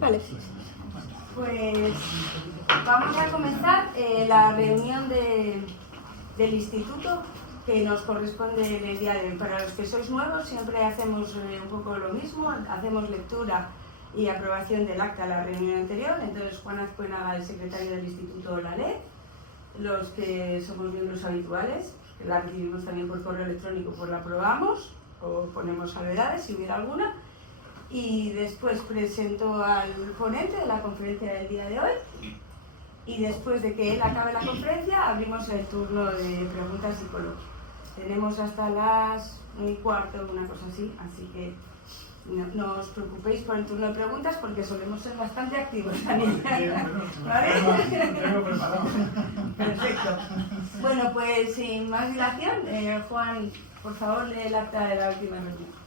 Vale. Pues vamos a comenzar la reunión del instituto que nos corresponde en el día de hoy. Para los que sois nuevos siempre hacemos un poco lo mismo, hacemos lectura y aprobación del acta de la reunión anterior. Entonces Juan Azcuénaga, el secretario del instituto, la lee. Los que somos miembros habituales, que la recibimos también por correo electrónico, pues la aprobamos o ponemos salvedades si hubiera alguna. Y después presento al ponente de la conferencia del día de hoy. Y después de que él acabe la conferencia, abrimos el turno de preguntas y coloquios. Tenemos hasta las 9:15, una cosa así, así que no os preocupéis por el turno de preguntas porque solemos ser bastante activos también. ¿Vale? Tengo preparado. Perfecto. Bueno, pues sin más dilación, Juan, por favor, lee el acta de la última reunión.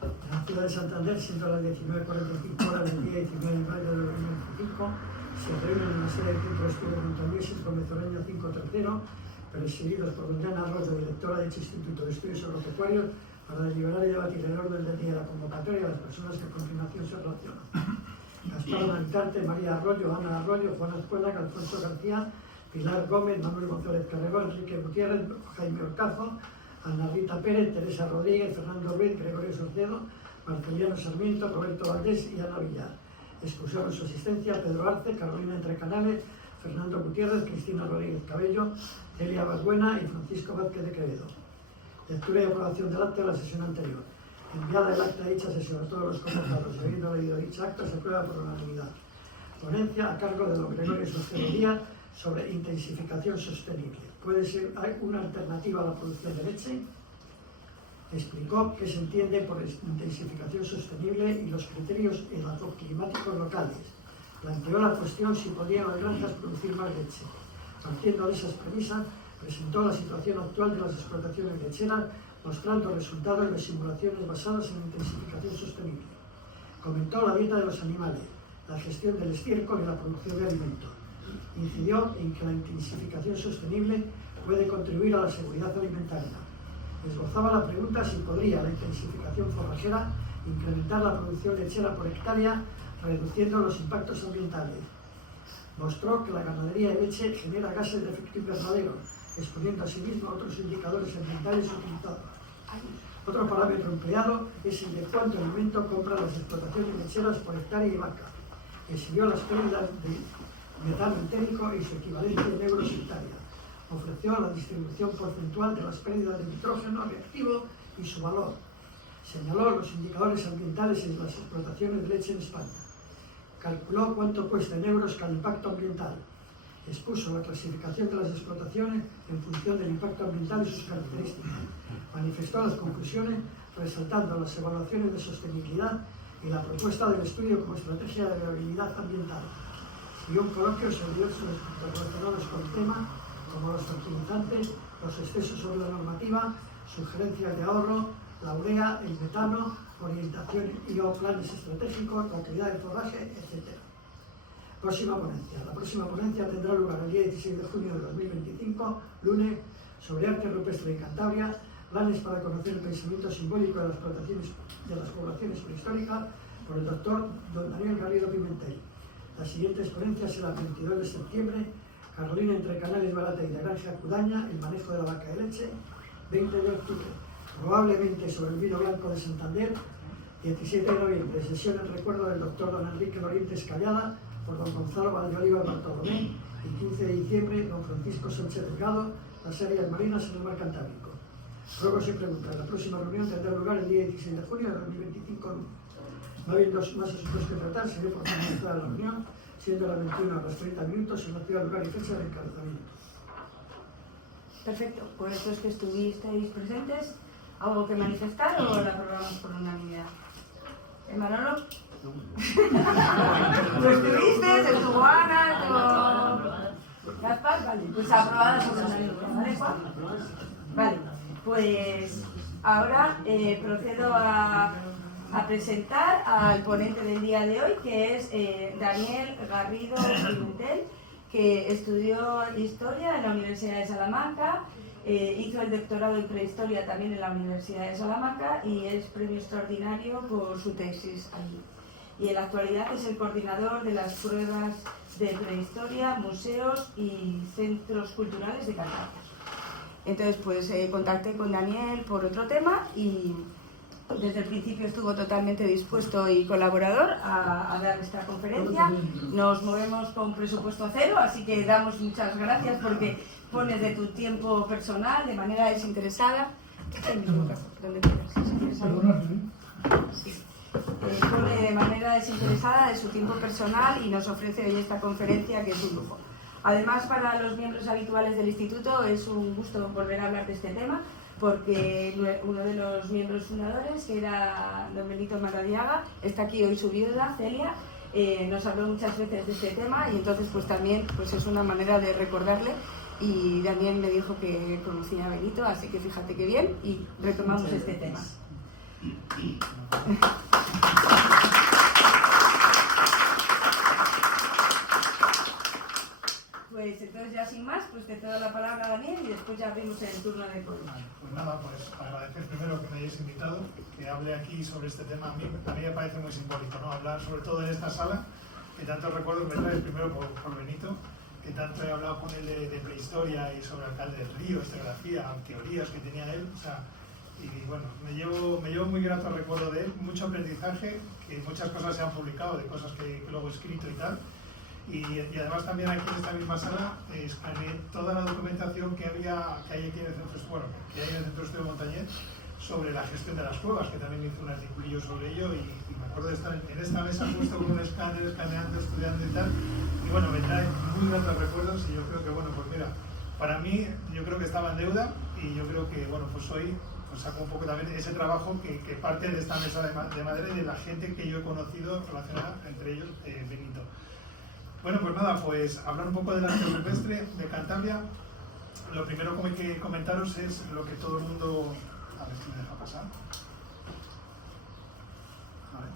En la ciudad de Santander, siendo las 19:45 horas del día 19 de mayo de 2025, se reúnen en la sede del Centro de Estudios Montañeses Gomezoreño 530, presididos por doña Ana Arroyo, directora de dicho Instituto de Estudios Agropecuarios, para deliberar y debatir el orden del día de la convocatoria de las personas que a continuación se relacionan. Gaspar Maritarte, María Arroyo, Ana Arroyo, Juan Azcuénaga, Alfonso García, Pilar Gómez, Manuel González Carregón, Enrique Gutiérrez, Jaime Orcazo, Ana Rita Pérez, Teresa Rodríguez, Fernando Ruiz, Gregorio Sorcedo, Marceliano Sarmiento, Roberto Valdés y Ana Villar. Excursaron su asistencia Pedro Arce, Carolina Entrecanales, Fernando Gutiérrez, Cristina Rodríguez Cabello, Celia Balbuena y Francisco Vázquez de Quevedo. Lectura y aprobación del acta de la sesión anterior. Enviada el acta de dicha sesión a todos los convocados y habiendo leído dicha acta, se aprueba por unanimidad. Ponencia a cargo de don Gregorio Sorcedo Díaz sobre intensificación sostenible. ¿Puede ser una alternativa a la producción de leche? Explicó qué se entiende por intensificación sostenible y los criterios edafoclimáticos locales. Planteó la cuestión si podían las granjas producir más leche. Partiendo de esas premisas, presentó la situación actual de las explotaciones lecheras, mostrando resultados de simulaciones basadas en intensificación sostenible. Comentó la dieta de los animales, la gestión del estiércol y la producción de alimentos. Incidió en que la intensificación sostenible puede contribuir a la seguridad alimentaria. Esbozaba la pregunta si podría la intensificación forrajera incrementar la producción lechera por hectárea, reduciendo los impactos ambientales. Mostró que la ganadería de leche genera gases de efecto invernadero, exponiendo asimismo a otros indicadores ambientales utilizados. Otro parámetro empleado es el de cuánto alimento compran las explotaciones lecheras por hectárea y vaca. Exhibió las pérdidas de metano entérico y su equivalente en euros hectárea. Ofreció la distribución porcentual de las pérdidas de nitrógeno reactivo y su valor. Señaló los indicadores ambientales en las explotaciones de leche en España. Calculó cuánto cuesta en euros cada impacto ambiental. Expuso la clasificación de las explotaciones en función del impacto ambiental y sus características. Manifestó las conclusiones resaltando las evaluaciones de sostenibilidad y la propuesta del estudio como estrategia de viabilidad ambiental. Y un coloquio sobre diversos aspectos relacionados con el tema, como los fertilizantes, los excesos sobre la normativa, sugerencias de ahorro, la urea, el metano, orientación y o planes estratégicos, la calidad del forraje, etc. Próxima ponencia. La próxima ponencia tendrá lugar el día 16 de junio de 2025, lunes, sobre arte rupestre en Cantabria, planes para conocer el pensamiento simbólico de las poblaciones prehistóricas, por el doctor don Daniel Garrido Pimentel. Las siguientes ponencias serán el 22 de septiembre, Carolina Entrecanales Barata y de Granja Cudaña, el manejo de la vaca de leche, 20 de octubre, probablemente sobre el vino blanco de Santander, 17 de noviembre, sesión en recuerdo del doctor don Enrique Lorientes Callada, por don Gonzalo Valdeoliva Bartolomé, y 15 de diciembre, don Francisco Sánchez Delgado, las áreas marinas en el mar Cantábrico. Luego se pregunta, la próxima reunión tendrá lugar el día 16 de junio de 2025. No habiendo más asuntos que tratar, seré por finalizar la reunión, siendo las 21 horas 30 minutos en la ciudad, lugar y fecha de encabezamiento. Perfecto, por eso es que estuvisteis presentes. ¿Algo que manifestar o la aprobamos por unanimidad? ¿Manolo? ¿Tú estuviste? ¿Estuvo Ana? ¿Estuvo Gaspar? Vale, pues aprobada por unanimidad, ¿vale, Juan? Vale, pues ahora procedo a presentar al ponente del día de hoy, que es Daniel Garrido Pimentel, que estudió Historia en la Universidad de Salamanca, hizo el doctorado en Prehistoria también en la Universidad de Salamanca y es premio extraordinario por su tesis allí. y en la actualidad es el coordinador de las pruebas de prehistoria, museos y centros culturales de Cantabria. Entonces, pues contacté con Daniel por otro tema y desde el principio estuvo totalmente dispuesto y colaborador a dar esta conferencia. Nos movemos con presupuesto cero, así que damos muchas gracias porque pones de tu tiempo personal de manera desinteresada. ¿Dónde quieras? Sí. Pone de manera desinteresada de su tiempo personal y nos ofrece hoy esta conferencia, que es un lujo. Además, para los miembros habituales del instituto es un gusto volver a hablar de este tema, porque uno de los miembros fundadores, que era don Benito Maradiaga, está aquí hoy su viuda, Celia, nos habló muchas veces de este tema y entonces pues también pues es una manera de recordarle, y Daniel me dijo que conocía a Benito, así que fíjate qué bien, y retomamos este tema. Pues entonces ya sin más, pues te doy la palabra a Daniel y después ya abrimos el turno de preguntas. Pues nada, pues agradecer primero que me hayáis invitado, que hable aquí sobre este tema. A mí me parece muy simbólico, ¿no? Hablar sobre todo en esta sala, que tantos recuerdos me trae, primero por Benito, que tanto he hablado con él de prehistoria y sobre alcalde del río, escenografía, teorías que tenía él, o sea, y bueno, me llevo muy grato recuerdo de él, mucho aprendizaje, que muchas cosas se han publicado, de cosas que luego he escrito y tal. Y además también aquí en esta misma sala escaneé toda la documentación que hay aquí en el Centro, que hay en el Centro de Estudio Montañés sobre la gestión de las cuevas, que también hice un articulillo sobre ello, y me acuerdo de estar en esta mesa puesto con un escáner, escaneando, estudiando y tal, y bueno, me trae muy gratos recuerdos, y yo creo que bueno, pues mira, para mí yo creo que estaba en deuda, y yo creo que bueno, pues hoy pues saco un poco también ese trabajo que parte de esta mesa de madera y de la gente que yo he conocido relacionada, entre ellos Benito. Bueno, pues nada, pues hablar un poco del arte rupestre de Cantabria. Lo primero que hay que comentaros es lo que todo el mundo... A ver si me deja pasar. A ver.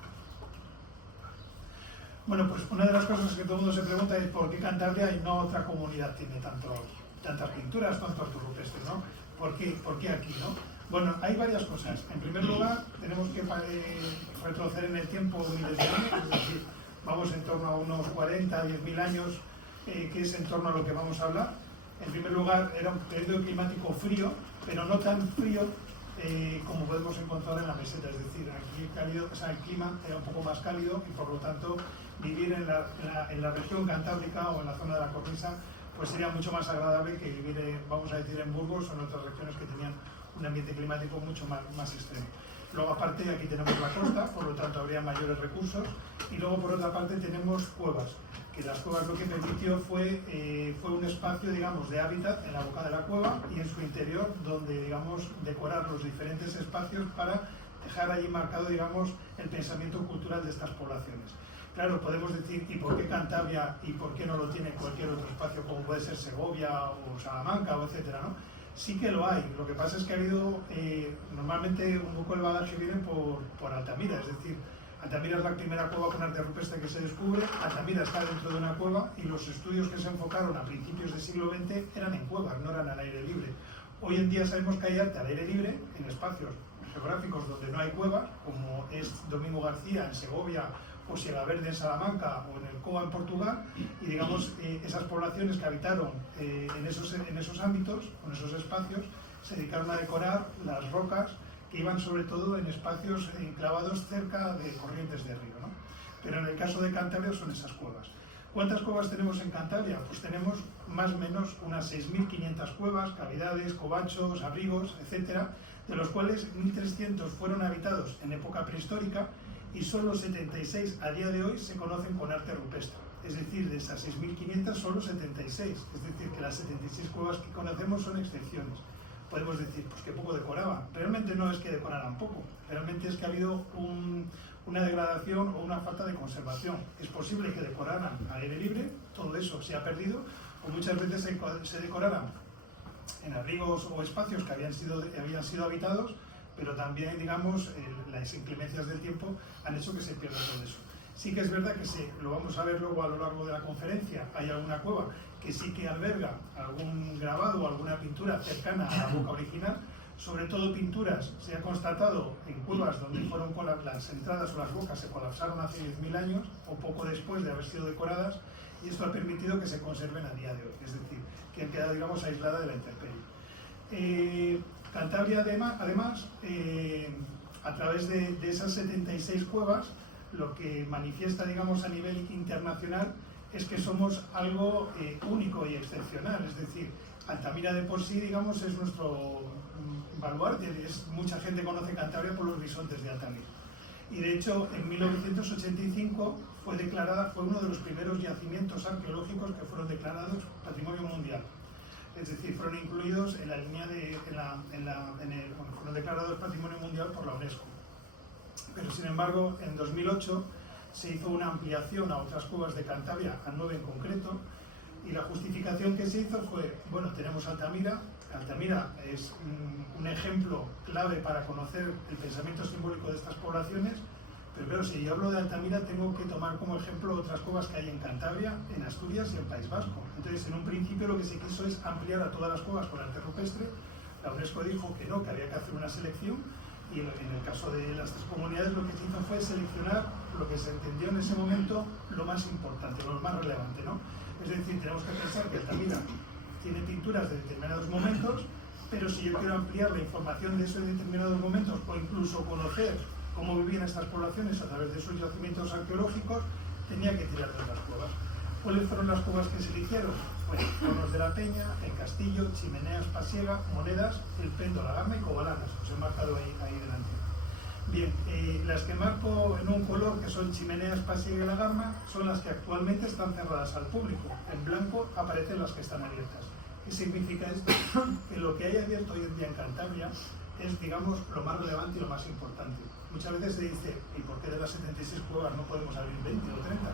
Bueno, pues una de las cosas que todo el mundo se pregunta es por qué Cantabria y no otra comunidad tiene tantas pinturas, tantos arte rupestre, ¿no? ¿Por qué aquí, no? Bueno, hay varias cosas. En primer lugar, tenemos que retroceder en el tiempo miles de años, es decir, vamos en torno a unos 40, 10.000 años, que es en torno a lo que vamos a hablar. En primer lugar, era un periodo climático frío, pero no tan frío como podemos encontrar en la meseta. Es decir, aquí el clima era un poco más cálido y por lo tanto vivir en la región cantábrica o en la zona de la cornisa pues sería mucho más agradable que vivir, vamos a decir, en Burgos o en otras regiones que tenían un ambiente climático mucho más extremo. Luego aparte aquí tenemos la costa, por lo tanto habría mayores recursos, y luego por otra parte tenemos cuevas, que las cuevas lo que permitió fue un espacio, digamos, de hábitat en la boca de la cueva y en su interior, donde, digamos, decorar los diferentes espacios para dejar allí marcado, digamos, el pensamiento cultural de estas poblaciones. Claro, podemos decir, ¿y por qué Cantabria y por qué no lo tiene cualquier otro espacio como puede ser Segovia o Salamanca o etcétera, ¿no? Sí que lo hay, lo que pasa es que ha habido, normalmente un poco el bagaje viene por Altamira, es decir, Altamira es la primera cueva con arte rupestre que se descubre, Altamira está dentro de una cueva y los estudios que se enfocaron a principios del siglo XX eran en cuevas, no eran al aire libre. Hoy en día sabemos que hay arte al aire libre en espacios geográficos donde no hay cuevas, como es Domingo García en Segovia, o Sierra Verde en Salamanca o en el Coa en Portugal, y digamos esas poblaciones que habitaron en esos ámbitos, en esos espacios, se dedicaron a decorar las rocas que iban sobre todo en espacios enclavados cerca de corrientes de río, ¿no? Pero en el caso de Cantabria son esas cuevas. ¿Cuántas cuevas tenemos en Cantabria? Pues tenemos más o menos unas 6.500 cuevas, cavidades, covachos, abrigos, etcétera, de los cuales 1.300 fueron habitados en época prehistórica, y solo 76 a día de hoy se conocen con arte rupestre. Es decir, de esas 6.500 solo 76. Es decir, que las 76 cuevas que conocemos son excepciones. Podemos decir, pues que poco decoraban. Realmente no es que decoraran poco, realmente es que ha habido una degradación o una falta de conservación. Es posible que decoraran al aire libre, todo eso se ha perdido, o muchas veces se decoraran en abrigos o espacios que habían sido habitados, pero también, digamos, las inclemencias del tiempo han hecho que se pierda todo eso. Sí que es verdad que lo vamos a ver luego a lo largo de la conferencia, hay alguna cueva que sí que alberga algún grabado o alguna pintura cercana a la boca original, sobre todo pinturas. Se ha constatado en cuevas donde fueron las entradas o las bocas se colapsaron hace 10.000 años o poco después de haber sido decoradas, y esto ha permitido que se conserven a día de hoy, es decir, que han quedado, digamos, aislada de la intemperie. Cantabria, además, a través de esas 76 cuevas, lo que manifiesta, digamos, a nivel internacional es que somos algo único y excepcional. Es decir, Altamira de por sí, digamos, es nuestro baluarte. Mucha gente conoce Cantabria por los bisontes de Altamira. Y de hecho, en 1985 fue uno de los primeros yacimientos arqueológicos que fueron declarados Patrimonio Mundial. Es decir, fueron incluidos en la línea fueron declarados Patrimonio Mundial por la UNESCO. Pero sin embargo, en 2008 se hizo una ampliación a otras cuevas de Cantabria, a 9 en concreto, y la justificación que se hizo fue, bueno, tenemos Altamira. Altamira es un ejemplo clave para conocer el pensamiento simbólico de estas poblaciones, pero claro, si yo hablo de Altamira tengo que tomar como ejemplo otras cuevas que hay en Cantabria, en Asturias y en País Vasco. Entonces, en un principio lo que se quiso es ampliar a todas las cuevas con arte rupestre. La UNESCO dijo que no, que había que hacer una selección, y en el caso de las 3 comunidades lo que se hizo fue seleccionar lo que se entendió en ese momento lo más importante, lo más relevante, ¿no? Es decir, tenemos que pensar que Altamira tiene pinturas de determinados momentos, pero si yo quiero ampliar la información de esos determinados momentos o incluso conocer cómo vivían estas poblaciones a través de esos yacimientos arqueológicos, tenía que tirar de las cuevas. ¿Cuáles fueron las cuevas que se eligieron? Bueno, Hornos de la Peña, El Castillo, Chimeneas, Pasiega, Monedas, El Pendo, La Gama y Cobalanas. Os he marcado ahí delante. Bien, las que marco en un color, que son Chimeneas, Pasiega y La Gama, son las que actualmente están cerradas al público. En blanco aparecen las que están abiertas. ¿Qué significa esto? Que lo que hay abierto hoy en día en Cantabria es, digamos, lo más relevante y lo más importante. Muchas veces se dice, ¿y por qué de las 76 cuevas no podemos abrir 20 o 30?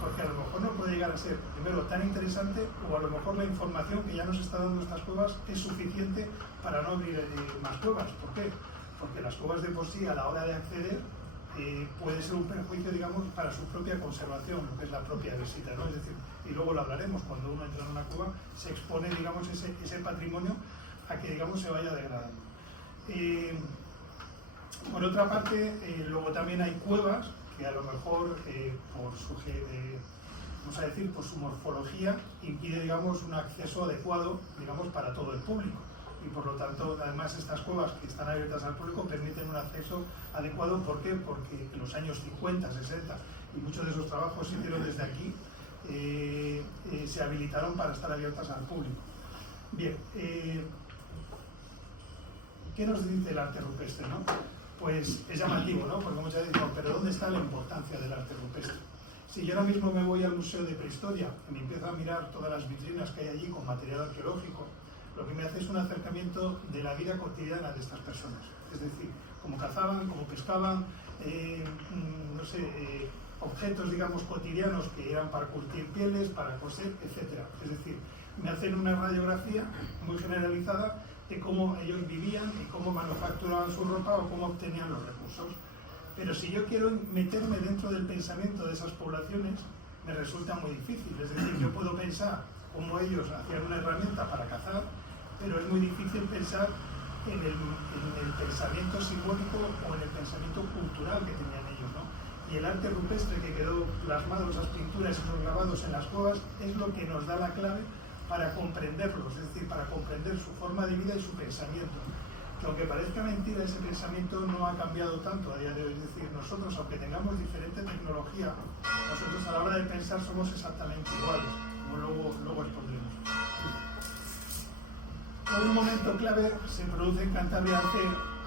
Porque a lo mejor no puede llegar a ser, primero, tan interesante, o a lo mejor la información que ya nos está dando estas cuevas es suficiente para no abrir más cuevas. ¿Por qué? Porque las cuevas de por sí, a la hora de acceder, puede ser un perjuicio, digamos, para su propia conservación, lo que es la propia visita, ¿no? Es decir, y luego lo hablaremos, cuando uno entra en una cueva, se expone, digamos, ese patrimonio a que, digamos, se vaya degradando. Por otra parte, luego también hay cuevas que a lo mejor por su morfología impide, digamos, un acceso adecuado, digamos, para todo el público, y por lo tanto, además, estas cuevas que están abiertas al público permiten un acceso adecuado. ¿Por qué? Porque en los años 50, 60 y muchos de esos trabajos se hicieron desde aquí, se habilitaron para estar abiertas al público. Bien, ¿qué nos dice el arte rupestre, no? Pues es llamativo, ¿no? Porque muchas veces dicen, pero ¿dónde está la importancia del arte rupestre? Si yo ahora mismo me voy al Museo de Prehistoria y me empiezo a mirar todas las vitrinas que hay allí con material arqueológico, lo que me hace es un acercamiento de la vida cotidiana de estas personas. Es decir, cómo cazaban, cómo pescaban, objetos, digamos, cotidianos que eran para curtir pieles, para coser, etc. Es decir, me hacen una radiografía muy generalizada de cómo ellos vivían y cómo manufacturaban su ropa o cómo obtenían los recursos. Pero si yo quiero meterme dentro del pensamiento de esas poblaciones, me resulta muy difícil. Es decir, yo puedo pensar cómo ellos hacían una herramienta para cazar, pero es muy difícil pensar en el pensamiento simbólico o en el pensamiento cultural que tenían ellos, ¿no? Y el arte rupestre que quedó plasmado, esas pinturas, esos grabados en las cuevas, es lo que nos da la clave para comprenderlos, es decir, para comprender su forma de vida y su pensamiento. Que aunque parezca mentira, ese pensamiento no ha cambiado tanto a día de hoy. Es decir, nosotros, aunque tengamos diferente tecnología, nosotros a la hora de pensar somos exactamente iguales, como luego expondremos. Un momento clave se produce en Cantabria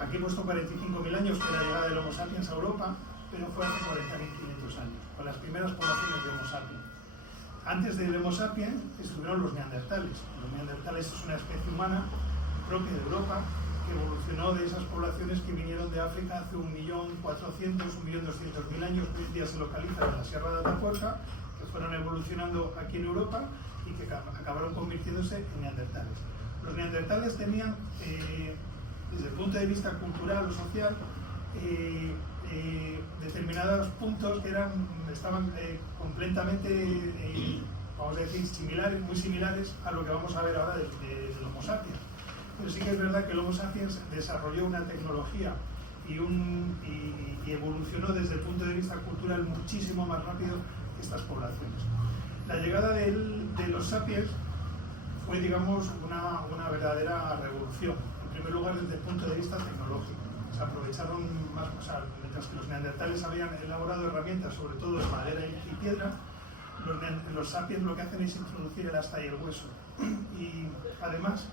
aquí he puesto 45.000 años, que la llegada del Homo sapiens a Europa, pero fue hace 40.500 años, con las primeras poblaciones de Homo sapiens. Antes del Homo sapiens estuvieron los neandertales. Los neandertales es una especie humana propia de Europa que evolucionó de esas poblaciones que vinieron de África hace 1.400.000, 1.200.000 años, que hoy en día se localizan en la Sierra de Atapuerca, que fueron evolucionando aquí en Europa y que acabaron convirtiéndose en neandertales. Los neandertales tenían, desde el punto de vista cultural o social, determinados puntos que estaban completamente, vamos a decir, muy similares a lo que vamos a ver ahora del Homo sapiens. pero sí que es verdad que el Homo sapiens desarrolló una tecnología y evolucionó desde el punto de vista cultural muchísimo más rápido que estas poblaciones. La llegada de los sapiens fue, digamos, una verdadera revolución. En primer lugar, desde el punto de vista tecnológico. Se aprovecharon más, mientras que los neandertales habían elaborado herramientas, sobre todo de madera y piedra, los sapiens lo que hacen es introducir el asta y el hueso. Y además,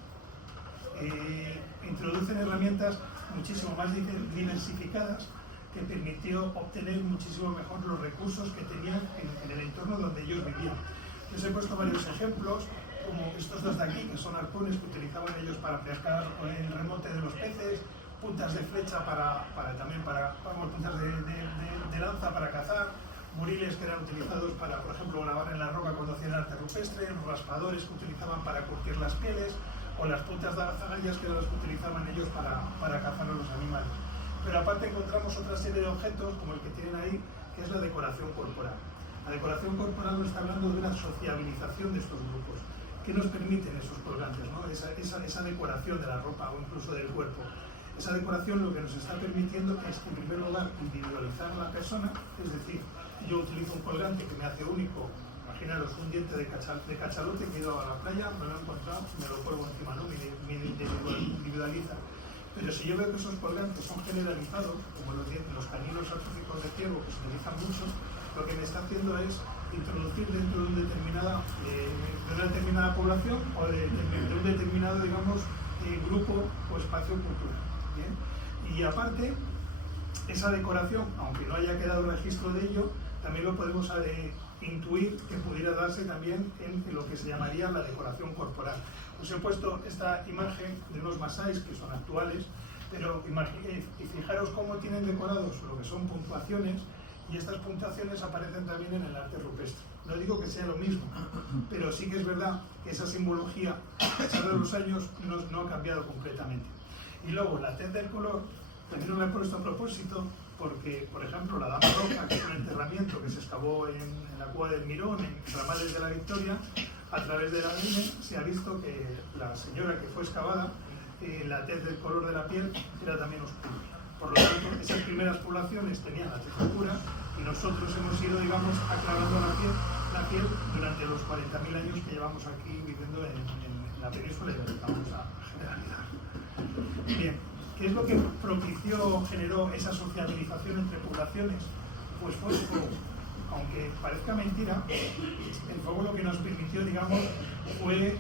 introducen herramientas muchísimo más diversificadas que permitió obtener muchísimo mejor los recursos que tenían en el entorno donde ellos vivían. Les he puesto varios ejemplos, como estos dos de aquí, que son arpones que utilizaban ellos para pescar el remote de los peces, puntas de flecha puntas de lanza para cazar, muriles que eran utilizados para, por ejemplo, grabar en la roca cuando hacían arte rupestre, los raspadores que utilizaban para curtir las pieles, o las puntas de azagallas que eran las que utilizaban ellos para cazar a los animales. Pero aparte encontramos otra serie de objetos, como el que tienen ahí, que es la decoración corporal. La decoración corporal nos está hablando de una sociabilización de estos grupos. ¿Qué nos permiten esos colgantes, ¿no? Esa decoración de la ropa o incluso del cuerpo? Esa decoración lo que nos está permitiendo es, en primer lugar, individualizar a la persona, es decir, yo utilizo un colgante que me hace único. Imaginaros un diente de cachalote que he ido a la playa, me lo he encontrado, me lo cuelgo encima, ¿no? Me individualiza. Pero si yo veo que esos colgantes son generalizados, como los caninos atróficos de ciervo, que se utilizan mucho, lo que me está haciendo es introducir dentro de una determinada población o de un determinado, digamos, grupo o espacio cultural. ¿Bien? Y aparte, esa decoración, aunque no haya quedado registro de ello, también lo podemos intuir que pudiera darse también en lo que se llamaría la decoración corporal. Os he puesto esta imagen de unos masáis que son actuales, pero fijaros cómo tienen decorados lo que son puntuaciones, y estas puntuaciones aparecen también en el arte rupestre. No digo que sea lo mismo, pero sí que es verdad que esa simbología, a pesar de los años, no ha cambiado completamente. Y luego la tez del color, también lo he puesto a propósito, porque, por ejemplo, la Dama Roja, que es un enterramiento que se excavó en la cueva del Mirón, en Ramales de la Victoria, a través de la ADN se ha visto que la señora que fue excavada, la tez del color de la piel era también oscura. Por lo tanto, esas primeras poblaciones tenían la tez oscura y nosotros hemos ido, digamos, aclarando la piel durante los 40.000 años que llevamos aquí viviendo en la península ibérica. Vamos a generalizar. Bien. ¿Qué es lo que generó esa sociabilización entre poblaciones? Pues fue el fuego. Aunque parezca mentira, el fuego lo que nos permitió, digamos, fue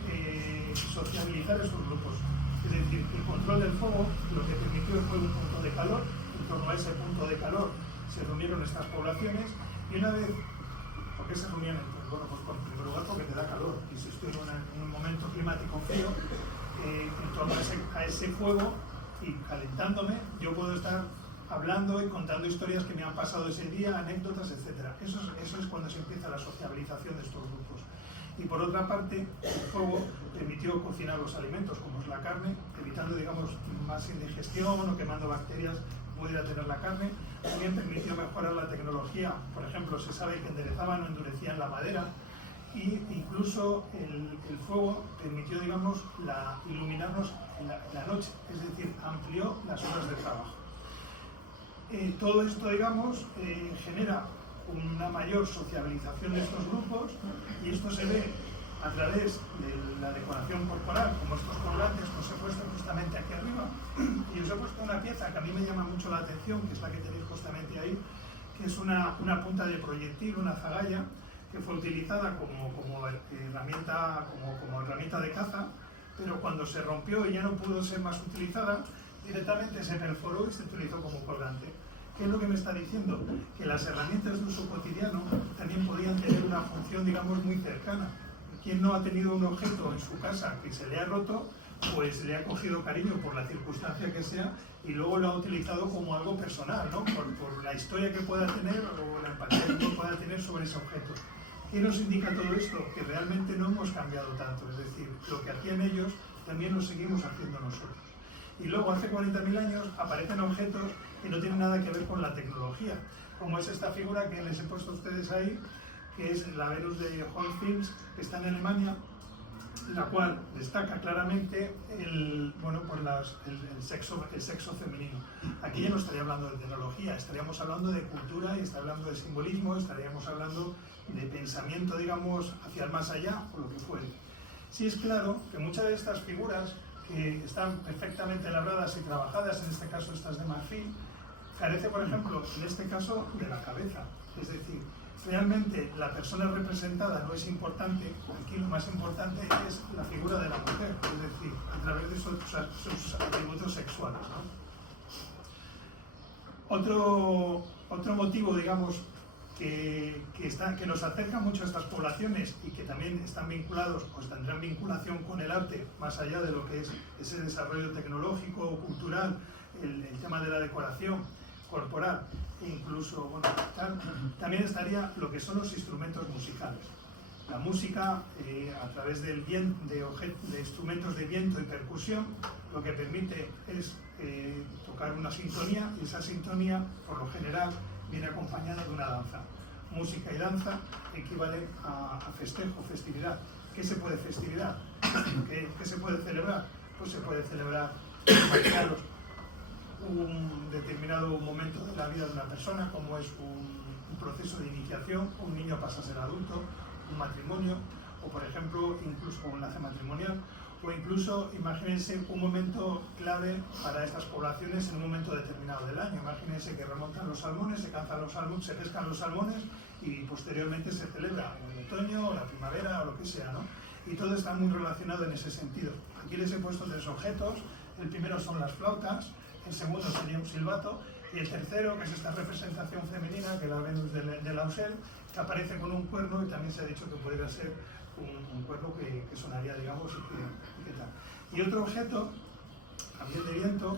sociabilizar esos grupos. Es decir, el control del fuego lo que permitió fue un punto de calor. En torno a ese punto de calor se reunieron estas poblaciones y una vez, ¿por qué se reunían? Bueno, pues en primer lugar porque te da calor. Y si estoy en un momento climático frío, en torno a ese fuego y calentándome, yo puedo estar hablando y contando historias que me han pasado ese día, anécdotas, etc. Eso es cuando se empieza la sociabilización de estos grupos. Y por otra parte, el fuego permitió cocinar los alimentos, como es la carne, evitando, digamos, más indigestión o quemando bacterias pudiera tener la carne. También permitió mejorar la tecnología. Por ejemplo, se sabe que enderezaban o endurecían la madera. Y incluso el fuego permitió, digamos, iluminarnos la noche, es decir, amplió las horas de trabajo. Todo esto, digamos, genera una mayor sociabilización de estos grupos y esto se ve a través de la decoración corporal, como estos colgantes que os he puesto justamente aquí arriba. Y os he puesto una pieza que a mí me llama mucho la atención, que es la que tenéis justamente ahí, que es una punta de proyectil, una azagaya, que fue utilizada como herramienta de caza, pero cuando se rompió y ya no pudo ser más utilizada, directamente se perforó y se utilizó como colgante. ¿Qué es lo que me está diciendo? Que las herramientas de uso cotidiano también podían tener una función, digamos, muy cercana. ¿Quién no ha tenido un objeto en su casa que se le ha roto, pues le ha cogido cariño por la circunstancia que sea y luego lo ha utilizado como algo personal, ¿no? Por la historia que pueda tener o la empatía que pueda tener sobre ese objeto? ¿Qué nos indica todo esto? Que realmente no hemos cambiado tanto, es decir, lo que hacían ellos también lo seguimos haciendo nosotros. Y luego, hace 40.000 años, aparecen objetos que no tienen nada que ver con la tecnología, como es esta figura que les he puesto a ustedes ahí, que es la Venus de Holmfils, que está en Alemania, la cual destaca claramente el sexo femenino. Aquí ya no estaría hablando de tecnología, estaríamos hablando de cultura, y estaríamos hablando de simbolismo, estaríamos hablando de pensamiento, digamos, hacia el más allá, o lo que fuere. Sí es claro que muchas de estas figuras, que están perfectamente labradas y trabajadas, en este caso estas de marfil, carece, por ejemplo, en este caso, de la cabeza. Es decir, realmente la persona representada no es importante, aquí lo más importante es la figura de la mujer, es decir, a través de sus atributos sexuales, ¿no? Otro motivo, digamos, que nos acerca mucho a estas poblaciones y que también están vinculados, pues tendrán vinculación con el arte, más allá de lo que es ese desarrollo tecnológico o cultural, el tema de la decoración corporal, e incluso, bueno, también estaría lo que son los instrumentos musicales. La música, a través de instrumentos de viento y percusión, lo que permite es tocar una sintonía, y esa sintonía, por lo general, viene acompañada de una danza. Música y danza equivalen a festejo, festividad. ¿Qué se puede festividad? ¿Qué se puede celebrar? Pues se puede celebrar un determinado momento de la vida de una persona, como es un proceso de iniciación, un niño pasa a ser adulto, un matrimonio, o por ejemplo, incluso un enlace matrimonial, o incluso, imagínense, un momento clave para estas poblaciones en un momento determinado del año. Imagínense que remontan los salmones, se cazan los salmones, se pescan los salmones y posteriormente se celebra el otoño o la primavera o lo que sea, ¿no? Y todo está muy relacionado en ese sentido. Aquí les he puesto 3 objetos. El primero son las flautas, el segundo sería un silbato, y el tercero, que es esta representación femenina, que es la Venus de Lausel, que aparece con un cuerno, y también se ha dicho que podría ser un cuerno que sonaría, digamos, y qué tal. Y otro objeto, también de viento,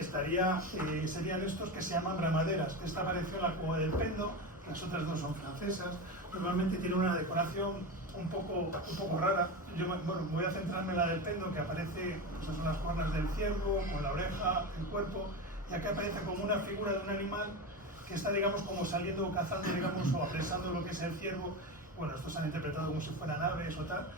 serían estos que se llaman bramaderas. Esta apareció en la Cueva del Pendo, las otras dos son francesas. Normalmente tiene una decoración un poco rara. Yo voy a centrarme en la del Pendo, que aparece, pues son las cuernas del ciervo, con la oreja, el cuerpo, y aquí aparece como una figura de un animal que está, digamos, como saliendo o cazando, digamos, o apresando lo que es el ciervo. Bueno, estos se han interpretado como si fueran aves o tal,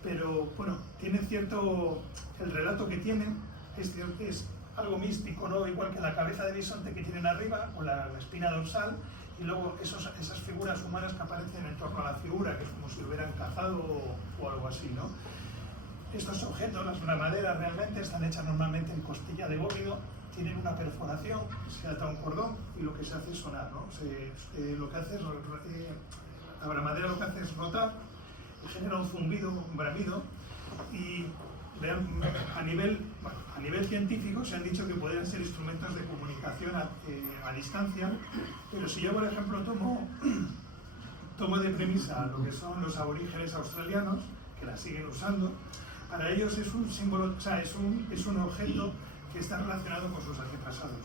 pero bueno, tiene cierto, el relato que tienen es algo místico, ¿no? Igual que la cabeza de bisonte que tienen arriba, o la espina dorsal, y luego esas figuras humanas que aparecen en torno a la figura, que es como si hubieran cazado o algo así, ¿no? Estos objetos, las bramaderas, realmente están hechas normalmente en costilla de bóvido, tienen una perforación, se ata un cordón y lo que se hace es sonar, ¿no? Lo que hace es, la bramadera lo que hace es rotar, genera un zumbido, un bramido, y a nivel científico se han dicho que podrían ser instrumentos de comunicación a distancia, pero si yo, por ejemplo, tomo de premisa lo que son los aborígenes australianos, que la siguen usando, para ellos es un símbolo, o sea, es un objeto que está relacionado con sus antepasados.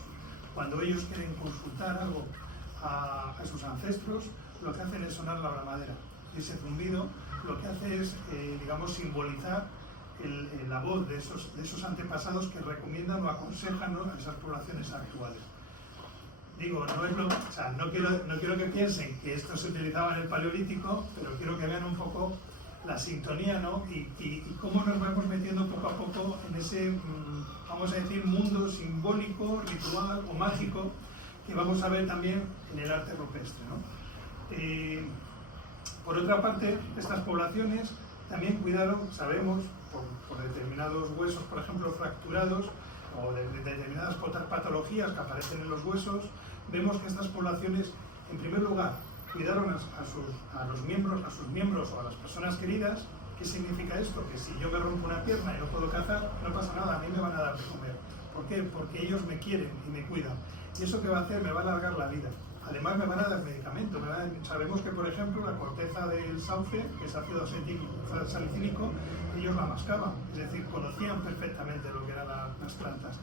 Cuando ellos quieren consultar algo a sus ancestros, lo que hacen es sonar la bramadera. Y ese zumbido lo que hace es, digamos, simbolizar la voz de esos antepasados que recomiendan o aconsejan, ¿no?, a esas poblaciones actuales. Digo, no quiero que piensen que esto se utilizaba en el Paleolítico, pero quiero que vean un poco la sintonía, ¿no? Y cómo nos vamos metiendo poco a poco en ese, vamos a decir, mundo simbólico, ritual o mágico que vamos a ver también en el arte rupestre, ¿no? Por otra parte, estas poblaciones también cuidaron, sabemos, por determinados huesos, por ejemplo, fracturados, o de determinadas patologías que aparecen en los huesos, vemos que estas poblaciones, en primer lugar, cuidaron a sus miembros o a las personas queridas. ¿Qué significa esto? Que si yo me rompo una pierna y no puedo cazar, no pasa nada, a mí me van a dar de comer. ¿Por qué? Porque ellos me quieren y me cuidan. ¿Y eso qué va a hacer? Me va a alargar la vida. Además me van a dar medicamentos. Sabemos que, por ejemplo, la corteza del sauce, que es ácido salicílico, ellos la mascaban, es decir, conocían perfectamente lo que eran las plantas.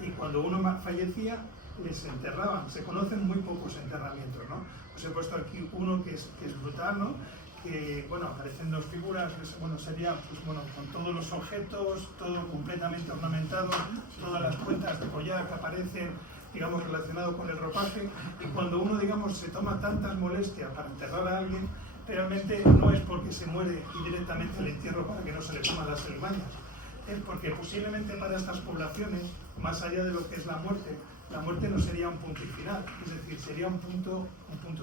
Y cuando uno fallecía, les enterraban. Se conocen muy pocos enterramientos, ¿no? Os he puesto aquí uno que es brutal, ¿no? Que, bueno, aparecen dos figuras, sería, pues bueno, con todos los objetos, todo completamente ornamentado, todas las cuentas de collar que aparecen, digamos, relacionado con el ropaje, y cuando uno, digamos, se toma tantas molestias para enterrar a alguien, realmente no es porque se muere y directamente el entierro para que no se le coman las alimañas, es porque posiblemente para estas poblaciones, más allá de lo que es la muerte no sería un punto y final, es decir, sería un punto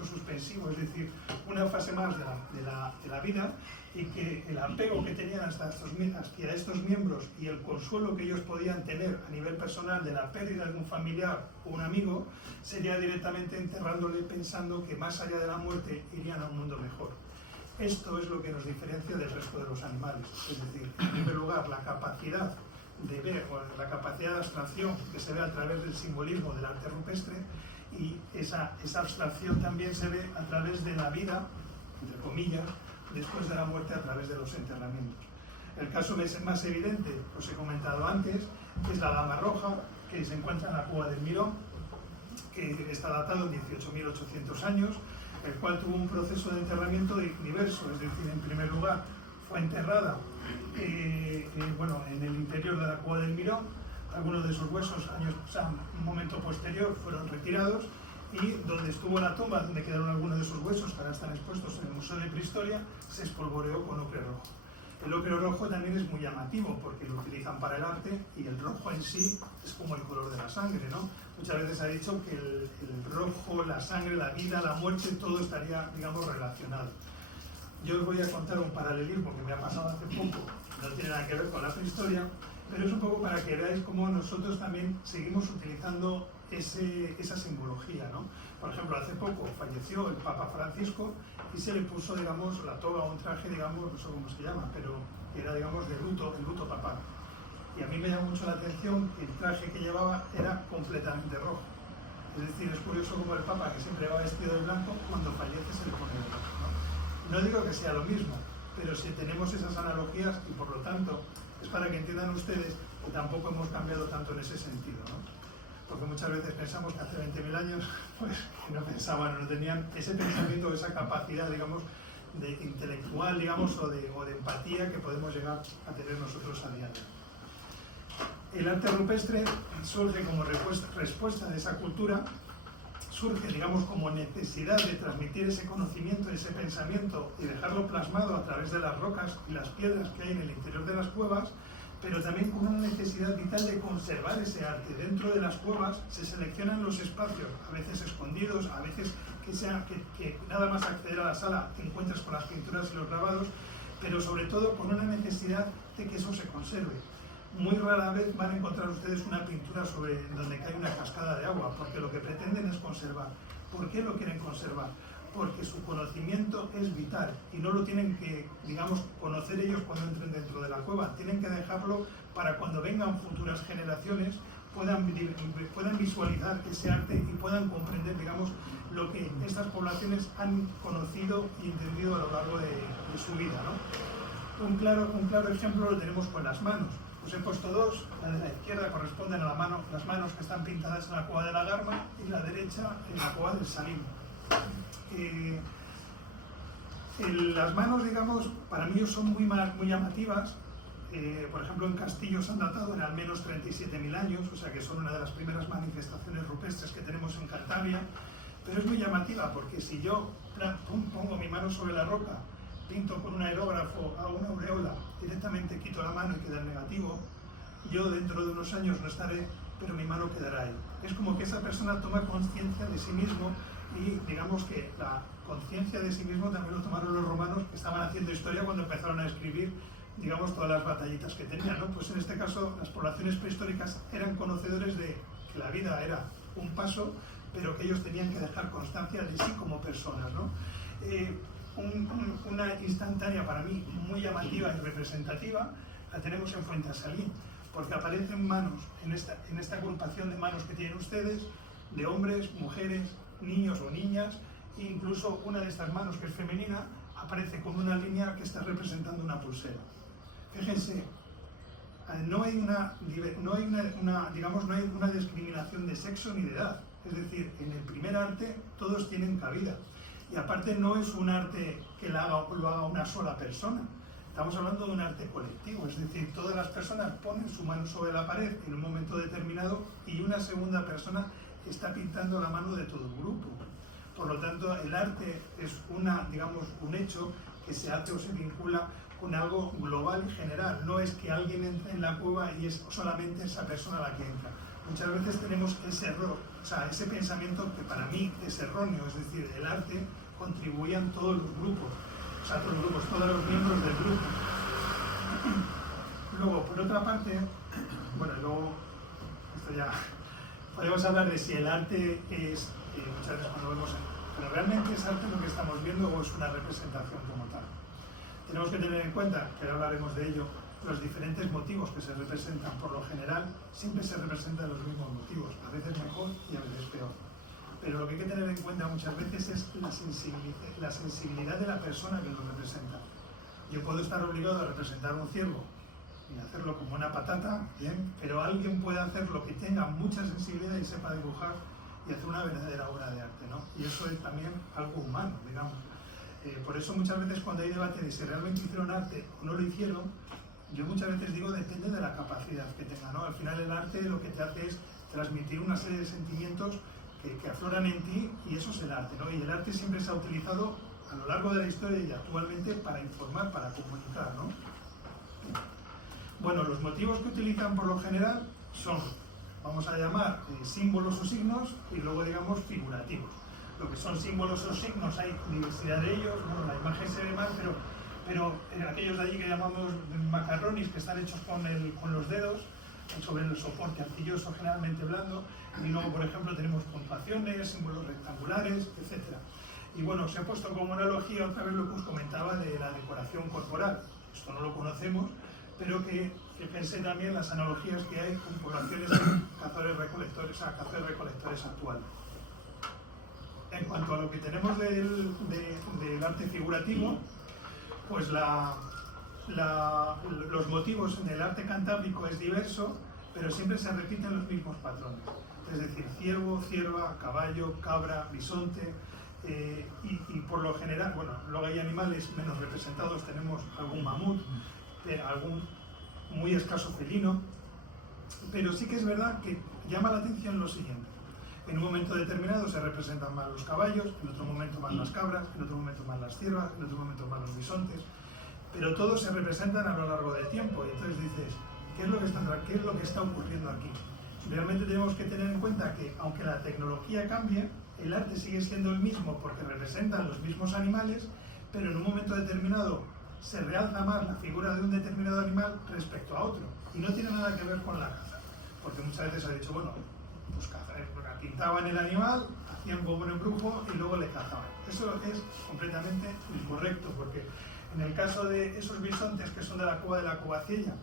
suspensivo, es decir, una fase más de la vida, y que el apego que tenían hacia estos miembros y el consuelo que ellos podían tener a nivel personal de la pérdida de un familiar o un amigo sería directamente enterrándole pensando que más allá de la muerte irían a un mundo mejor. Esto es lo que nos diferencia del resto de los animales, es decir, en primer lugar, la capacidad de ver, o la capacidad de abstracción que se ve a través del simbolismo del arte rupestre, y esa abstracción también se ve a través de la vida, entre comillas, después de la muerte a través de los enterramientos. El caso más evidente, os he comentado antes, es la Dama Roja, que se encuentra en la Cueva del Miró, que está datado en 18.800 años, el cual tuvo un proceso de enterramiento diverso, es decir, en primer lugar fue enterrada en el interior de la Cueva del Miró. Algunos de sus huesos, un momento posterior, fueron retirados, y donde estuvo la tumba, donde quedaron algunos de sus huesos, que ahora están expuestos en el Museo de Prehistoria, se espolvoreó con ocre rojo. El ocre rojo también es muy llamativo porque lo utilizan para el arte, y el rojo en sí es como el color de la sangre, ¿no? Muchas veces se ha dicho que el rojo, la sangre, la vida, la muerte, todo estaría, digamos, relacionado. Yo os voy a contar un paralelismo que me ha pasado hace poco, no tiene nada que ver con la prehistoria, pero es un poco para que veáis cómo nosotros también seguimos utilizando esa simbología, ¿no? Por ejemplo, hace poco falleció el Papa Francisco y se le puso, digamos, la toga o un traje, digamos, no sé cómo se llama, pero era, digamos, de luto, el luto papal. Y a mí me llama mucho la atención que el traje que llevaba era completamente rojo. Es decir, es curioso como el Papa, que siempre va vestido de blanco, cuando fallece se le pone de rojo, ¿no? No digo que sea lo mismo, pero si tenemos esas analogías, y por lo tanto es para que entiendan ustedes que tampoco hemos cambiado tanto en ese sentido, ¿no? Porque muchas veces pensamos que hace 20.000 años pues no pensaban, no tenían ese pensamiento, esa capacidad, digamos, de intelectual, digamos, o de empatía que podemos llegar a tener nosotros a día de hoy. El arte rupestre surge como respuesta de esa cultura, surge, digamos, como necesidad de transmitir ese conocimiento, ese pensamiento y dejarlo plasmado a través de las rocas y las piedras que hay en el interior de las cuevas, pero también con una necesidad vital de conservar ese arte. Dentro de las cuevas se seleccionan los espacios, a veces escondidos, a veces que nada más acceder a la sala te encuentres con las pinturas y los grabados, pero sobre todo con una necesidad de que eso se conserve. Muy rara vez van a encontrar ustedes una pintura donde cae una cascada de agua, porque lo que pretenden es conservar. ¿Por qué lo quieren conservar? Porque su conocimiento es vital y no lo tienen que, digamos, conocer ellos cuando entren dentro de la cueva. Tienen que dejarlo para cuando vengan futuras generaciones puedan visualizar ese arte y puedan comprender, digamos, lo que estas poblaciones han conocido y entendido a lo largo de su vida, ¿no? Un claro ejemplo lo tenemos con las manos. Os he puesto dos, la de la izquierda corresponden a las manos que están pintadas en la cueva de la Garma y la derecha en la cueva del Salim. Las manos, digamos, para mí son muy llamativas. Por ejemplo, en castillos han datado en al menos 37.000 años, o sea que son una de las primeras manifestaciones rupestres que tenemos en Cantabria, pero es muy llamativa porque si yo pongo mi mano sobre la roca, pinto con un aerógrafo a una aureola, directamente quito la mano y queda el negativo, yo dentro de unos años no estaré, pero mi mano quedará ahí. Es como que esa persona toma conciencia de sí mismo, y digamos que la conciencia de sí mismo también lo tomaron los romanos, que estaban haciendo historia cuando empezaron a escribir, digamos, todas las batallitas que tenían, ¿no? Pues en este caso las poblaciones prehistóricas eran conocedores de que la vida era un paso, pero que ellos tenían que dejar constancia de sí como personas, ¿no? Una instantánea para mí muy llamativa y representativa la tenemos en Fuentasalín, porque aparecen manos en esta agrupación de manos que tienen ustedes, de hombres, mujeres, niños o niñas, e incluso una de estas manos, que es femenina, aparece con una línea que está representando una pulsera. Fíjense, no hay una discriminación de sexo ni de edad, es decir, en el primer arte todos tienen cabida, y aparte no es un arte que lo haga una sola persona. Estamos hablando de un arte colectivo, es decir, todas las personas ponen su mano sobre la pared en un momento determinado y una segunda persona está pintando la mano de todo el grupo. Por lo tanto, el arte es digamos, un hecho que se hace o se vincula con algo global y general. No es que alguien entre en la cueva y es solamente esa persona la que entra. Muchas veces tenemos ese error, o sea, ese pensamiento que para mí es erróneo, es decir, el arte contribuían todos los grupos, o sea, todos los miembros del grupo. Luego, por otra parte, bueno, luego, esto ya, podemos hablar de si el arte es, muchas veces cuando vemos, pero realmente es arte lo que estamos viendo o es una representación como tal. Tenemos que tener en cuenta, que ahora hablaremos de ello, los diferentes motivos que se representan. Por lo general, siempre se representan los mismos motivos, a veces mejor y a veces peor. Pero lo que hay que tener en cuenta muchas veces es la sensibilidad de la persona que lo representa. Yo puedo estar obligado a representar un ciervo y hacerlo como una patata, bien, pero alguien puede hacerlo que tenga mucha sensibilidad y sepa dibujar y hacer una verdadera obra de arte, ¿no? Y eso es también algo humano, digamos. Por eso muchas veces cuando hay debate de si realmente hicieron arte o no lo hicieron, yo muchas veces digo depende de la capacidad que tenga, ¿no? Al final el arte lo que te hace es transmitir una serie de sentimientos que afloran en ti y eso es el arte, ¿no? Y el arte siempre se ha utilizado a lo largo de la historia y actualmente para informar, para comunicar, ¿no? Bueno, los motivos que utilizan por lo general son, vamos a llamar, símbolos o signos y luego digamos figurativos. Lo que son símbolos o signos hay diversidad de ellos, bueno, la imagen se ve mal, pero aquellos de allí que llamamos macarronis, que están hechos con los dedos, sobre el soporte arcilloso generalmente blando, y luego por ejemplo tenemos puntuaciones, símbolos rectangulares, etc. Y bueno, se ha puesto como analogía otra vez lo que os comentaba de la decoración corporal. Esto no lo conocemos, pero que pensé también las analogías que hay con poblaciones de cazadores-recolectores actuales. En cuanto a lo que tenemos del arte figurativo, pues los motivos en el arte cantábrico es diverso, pero siempre se repiten los mismos patrones. Es decir, ciervo, cierva, caballo, cabra, bisonte, y por lo general, bueno, luego hay animales menos representados, tenemos algún mamut, algún muy escaso felino, pero sí que es verdad que llama la atención lo siguiente. En un momento determinado se representan más los caballos, en otro momento más las cabras, en otro momento más las ciervas, en otro momento más los bisontes, pero todos se representan a lo largo del tiempo y entonces dices, ¿qué es lo que está ocurriendo aquí? Realmente tenemos que tener en cuenta que aunque la tecnología cambie, el arte sigue siendo el mismo porque representan los mismos animales, pero en un momento determinado se realza más la figura de un determinado animal respecto a otro y no tiene nada que ver con la caza, porque muchas veces se ha dicho, bueno, pues pintaban el animal, hacían como un embrujo y luego le cazaban. Eso es completamente incorrecto, porque en el caso de esos bisontes que son de la cueva de la Covaciella,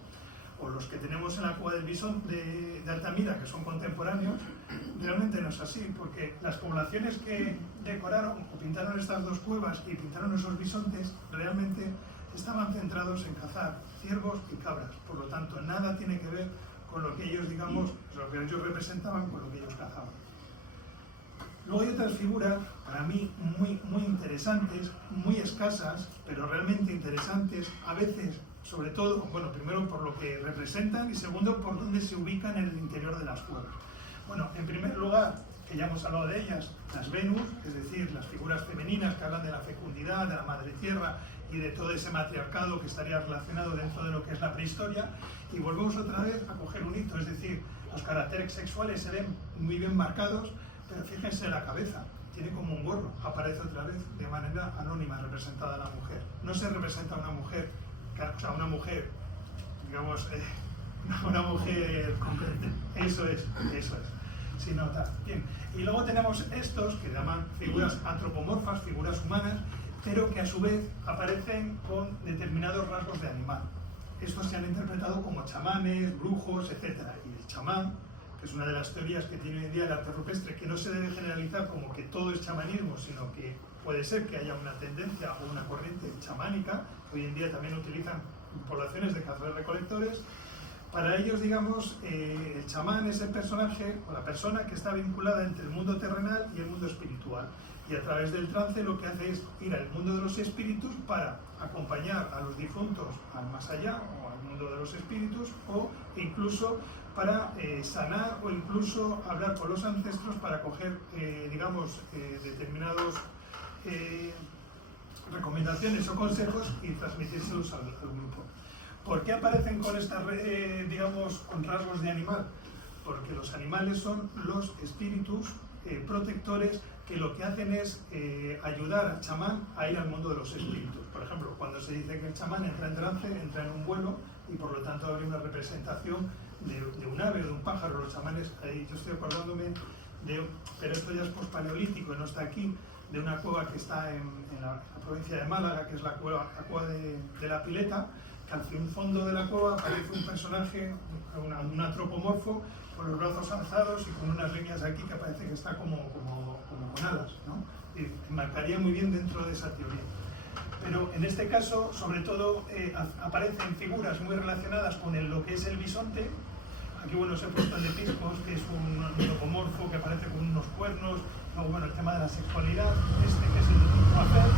o los que tenemos en la cueva del bisonte de Altamira, que son contemporáneos, realmente no es así, porque las poblaciones que decoraron o pintaron estas dos cuevas y pintaron esos bisontes, realmente estaban centrados en cazar ciervos y cabras. Por lo tanto, nada tiene que ver con lo que ellos, digamos, lo que ellos representaban con lo que ellos cazaban. Luego hay otras figuras, para mí, muy interesantes, muy escasas, pero realmente interesantes, a veces, sobre todo, bueno, primero por lo que representan y segundo por dónde se ubican en el interior de las cuevas. Bueno, en primer lugar, que ya hemos hablado de ellas, las Venus, es decir, las figuras femeninas que hablan de la fecundidad, de la madre tierra y de todo ese matriarcado que estaría relacionado dentro de lo que es la prehistoria, y volvemos otra vez a coger un hito, es decir, los caracteres sexuales se ven muy bien marcados, pero fíjense la cabeza, tiene como un gorro, aparece otra vez de manera anónima representada la mujer. No se representa una mujer, o sea, una mujer, digamos, una mujer concreta, eso es, sin nota. Bien. Y luego tenemos estos que llaman figuras antropomorfas, figuras humanas, pero que a su vez aparecen con determinados rasgos de animal. Estos se han interpretado como chamanes, brujos, etc. Y el chamán, que es una de las teorías que tiene hoy en día el arte rupestre, que no se debe generalizar como que todo es chamanismo, sino que puede ser que haya una tendencia o una corriente chamánica, que hoy en día también utilizan poblaciones de cazadores-recolectores. Para ellos, digamos, el chamán es el personaje o la persona que está vinculada entre el mundo terrenal y el mundo espiritual. Y a través del trance lo que hace es ir al mundo de los espíritus para acompañar a los difuntos al más allá o al mundo de los espíritus, o incluso para sanar, o incluso hablar con los ancestros para coger, determinados recomendaciones o consejos y transmitírselos al grupo. ¿Por qué aparecen con estas, con rasgos de animal? Porque los animales son los espíritus protectores que lo que hacen es ayudar al chamán a ir al mundo de los espíritus. Por ejemplo, cuando se dice que el chamán entra en trance, entra en un vuelo y por lo tanto habría una representación de un ave o de un pájaro. Los chamanes, ahí yo estoy acordándome pero esto ya es pospaleolítico y no está aquí, de una cueva que está en la provincia de Málaga, que es la cueva de la Pileta, que hacia un fondo de la cueva aparece un personaje, un antropomorfo, con los brazos alzados y con unas líneas aquí que parece que está como con alas, ¿no? Y marcaría muy bien dentro de esa teoría. Pero en este caso, sobre todo, aparecen figuras muy relacionadas con lo que es el bisonte. Aquí, bueno, os he puesto el de Piscos, que es un antropomorfo que aparece con unos cuernos. Luego, bueno, el tema de la sexualidad, que es el de Muafer.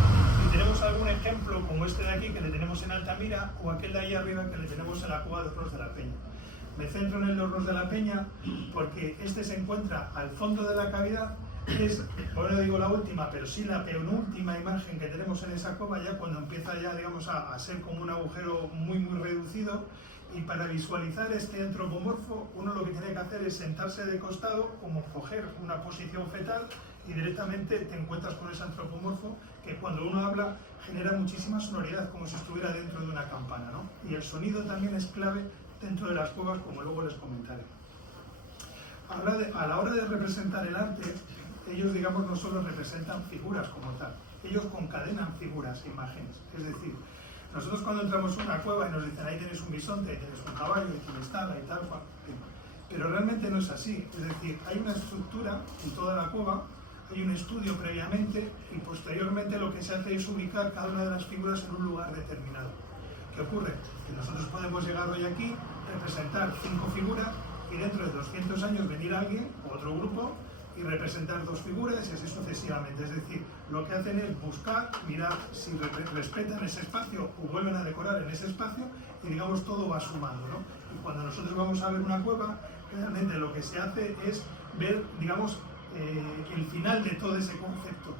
Y tenemos algún ejemplo, como este de aquí, que le tenemos en Altamira, o aquel de ahí arriba, que le tenemos en la cueva de Hornos de la Peña. Me centro en el de Hornos de la Peña porque este se encuentra al fondo de la cavidad. Es, ahora digo la última, pero sí la penúltima imagen que tenemos en esa cueva, ya cuando empieza ya, digamos, a ser como un agujero muy, muy reducido. Y para visualizar este antropomorfo, uno lo que tiene que hacer es sentarse de costado, como coger una posición fetal, y directamente te encuentras con ese antropomorfo que cuando uno habla genera muchísima sonoridad, como si estuviera dentro de una campana, ¿no? Y el sonido también es clave dentro de las cuevas, como luego les comentaré. A la hora de representar el arte, ellos, digamos, no solo representan figuras como tal, ellos concadenan figuras, imágenes. Es decir, nosotros cuando entramos en una cueva y nos dicen ahí tienes un bisonte, ahí tienes un caballo, ahí tienes tal, ahí tal, pero realmente no es así. Es decir, hay una estructura en toda la cueva, hay un estudio previamente y posteriormente lo que se hace es ubicar cada una de las figuras en un lugar determinado. ¿Qué ocurre? Que nosotros podemos llegar hoy aquí, representar 5 figuras y dentro de 200 años venir alguien o otro grupo y representar 2 figuras y así sucesivamente. Es decir, lo que hacen es buscar, mirar si respetan ese espacio o vuelven a decorar en ese espacio y, digamos, todo va sumando, ¿no? Y cuando nosotros vamos a ver una cueva, realmente lo que se hace es ver, digamos, el final de todo ese concepto,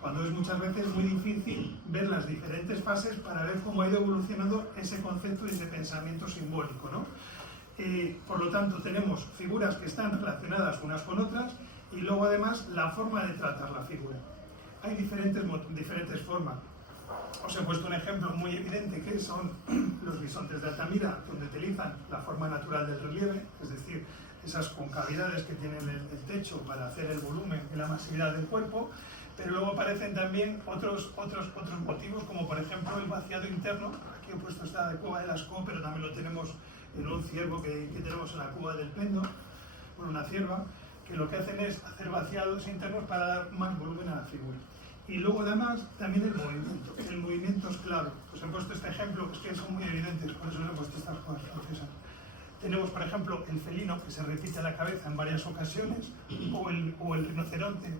cuando es muchas veces muy difícil ver las diferentes fases para ver cómo ha ido evolucionando ese concepto y ese pensamiento simbólico, ¿no? Por lo tanto, tenemos figuras que están relacionadas unas con otras y luego además la forma de tratar la figura. Hay diferentes formas. Os he puesto un ejemplo muy evidente que son los bisontes de Altamira, donde utilizan la forma natural del relieve, es decir, esas concavidades que tienen el techo para hacer el volumen y la masividad del cuerpo, pero luego aparecen también otros motivos, como por ejemplo el vaciado interno. Aquí he puesto esta de Cueva de Lascaux, pero también lo tenemos en un ciervo que tenemos en la Cueva del Pendo, bueno, una cierva, que lo que hacen es hacer vaciados internos para dar más volumen a la figura. Y luego además también el movimiento es clave. Os he puesto este ejemplo, que es que son muy evidentes, por eso os he puesto estas cosas francesas. Tenemos, por ejemplo, el felino, que se repite la cabeza en varias ocasiones, o el rinoceronte,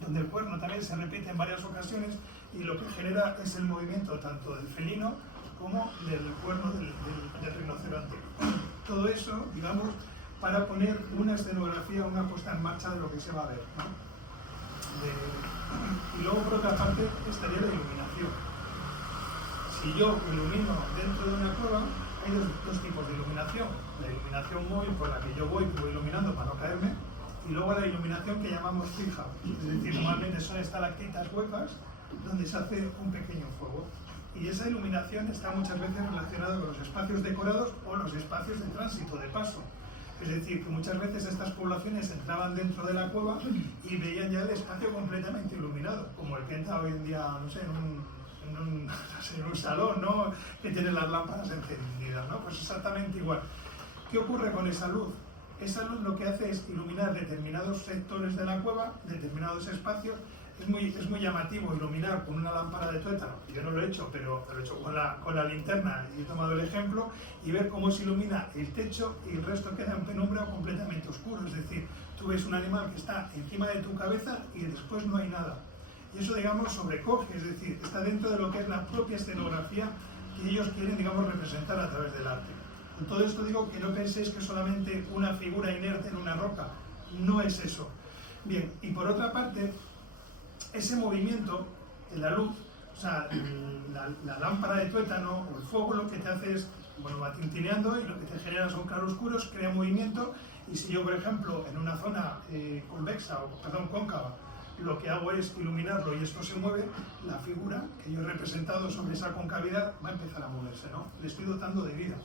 donde el cuerno también se repite en varias ocasiones, y lo que genera es el movimiento tanto del felino como del cuerno del rinoceronte. Todo eso, digamos, para poner una escenografía, una puesta en marcha de lo que se va a ver, ¿no? Y luego, por otra parte, estaría la iluminación. Si yo ilumino dentro de una cueva, hay dos tipos de iluminación. La iluminación móvil, por la que yo voy iluminando para no caerme, y luego la iluminación que llamamos fija. Es decir, normalmente son estalactitas huecas donde se hace un pequeño fuego. Y esa iluminación está muchas veces relacionada con los espacios decorados o los espacios de tránsito, de paso. Es decir, que muchas veces estas poblaciones entraban dentro de la cueva y veían ya el espacio completamente iluminado, como el que entra hoy en día, no sé, en un salón, ¿no? Que tiene las lámparas encendidas, ¿no? Pues exactamente igual. ¿Qué ocurre con esa luz? Esa luz lo que hace es iluminar determinados sectores de la cueva, determinados espacios. Es muy llamativo iluminar con una lámpara de tuétano. Yo no lo he hecho, pero lo he hecho con la linterna y he tomado el ejemplo, y ver cómo se ilumina el techo y el resto queda en penumbra o completamente oscuro. Es decir, tú ves un animal que está encima de tu cabeza y después no hay nada. Y eso, digamos, sobrecoge, es decir, está dentro de lo que es la propia escenografía que ellos quieren, digamos, representar a través del arte. Con todo esto digo que no penséis que solamente una figura inerte en una roca, no es eso. Bien, y por otra parte, ese movimiento en la luz, o sea, la lámpara de tuétano o el fuego lo que te hace es, bueno, va tintineando y lo que te genera son claroscuros, crea movimiento, y si yo, por ejemplo, en una zona convexa, o perdón, cóncava, lo que hago es iluminarlo y esto se mueve, la figura que yo he representado sobre esa concavidad va a empezar a moverse, ¿no? Le estoy dotando de vida.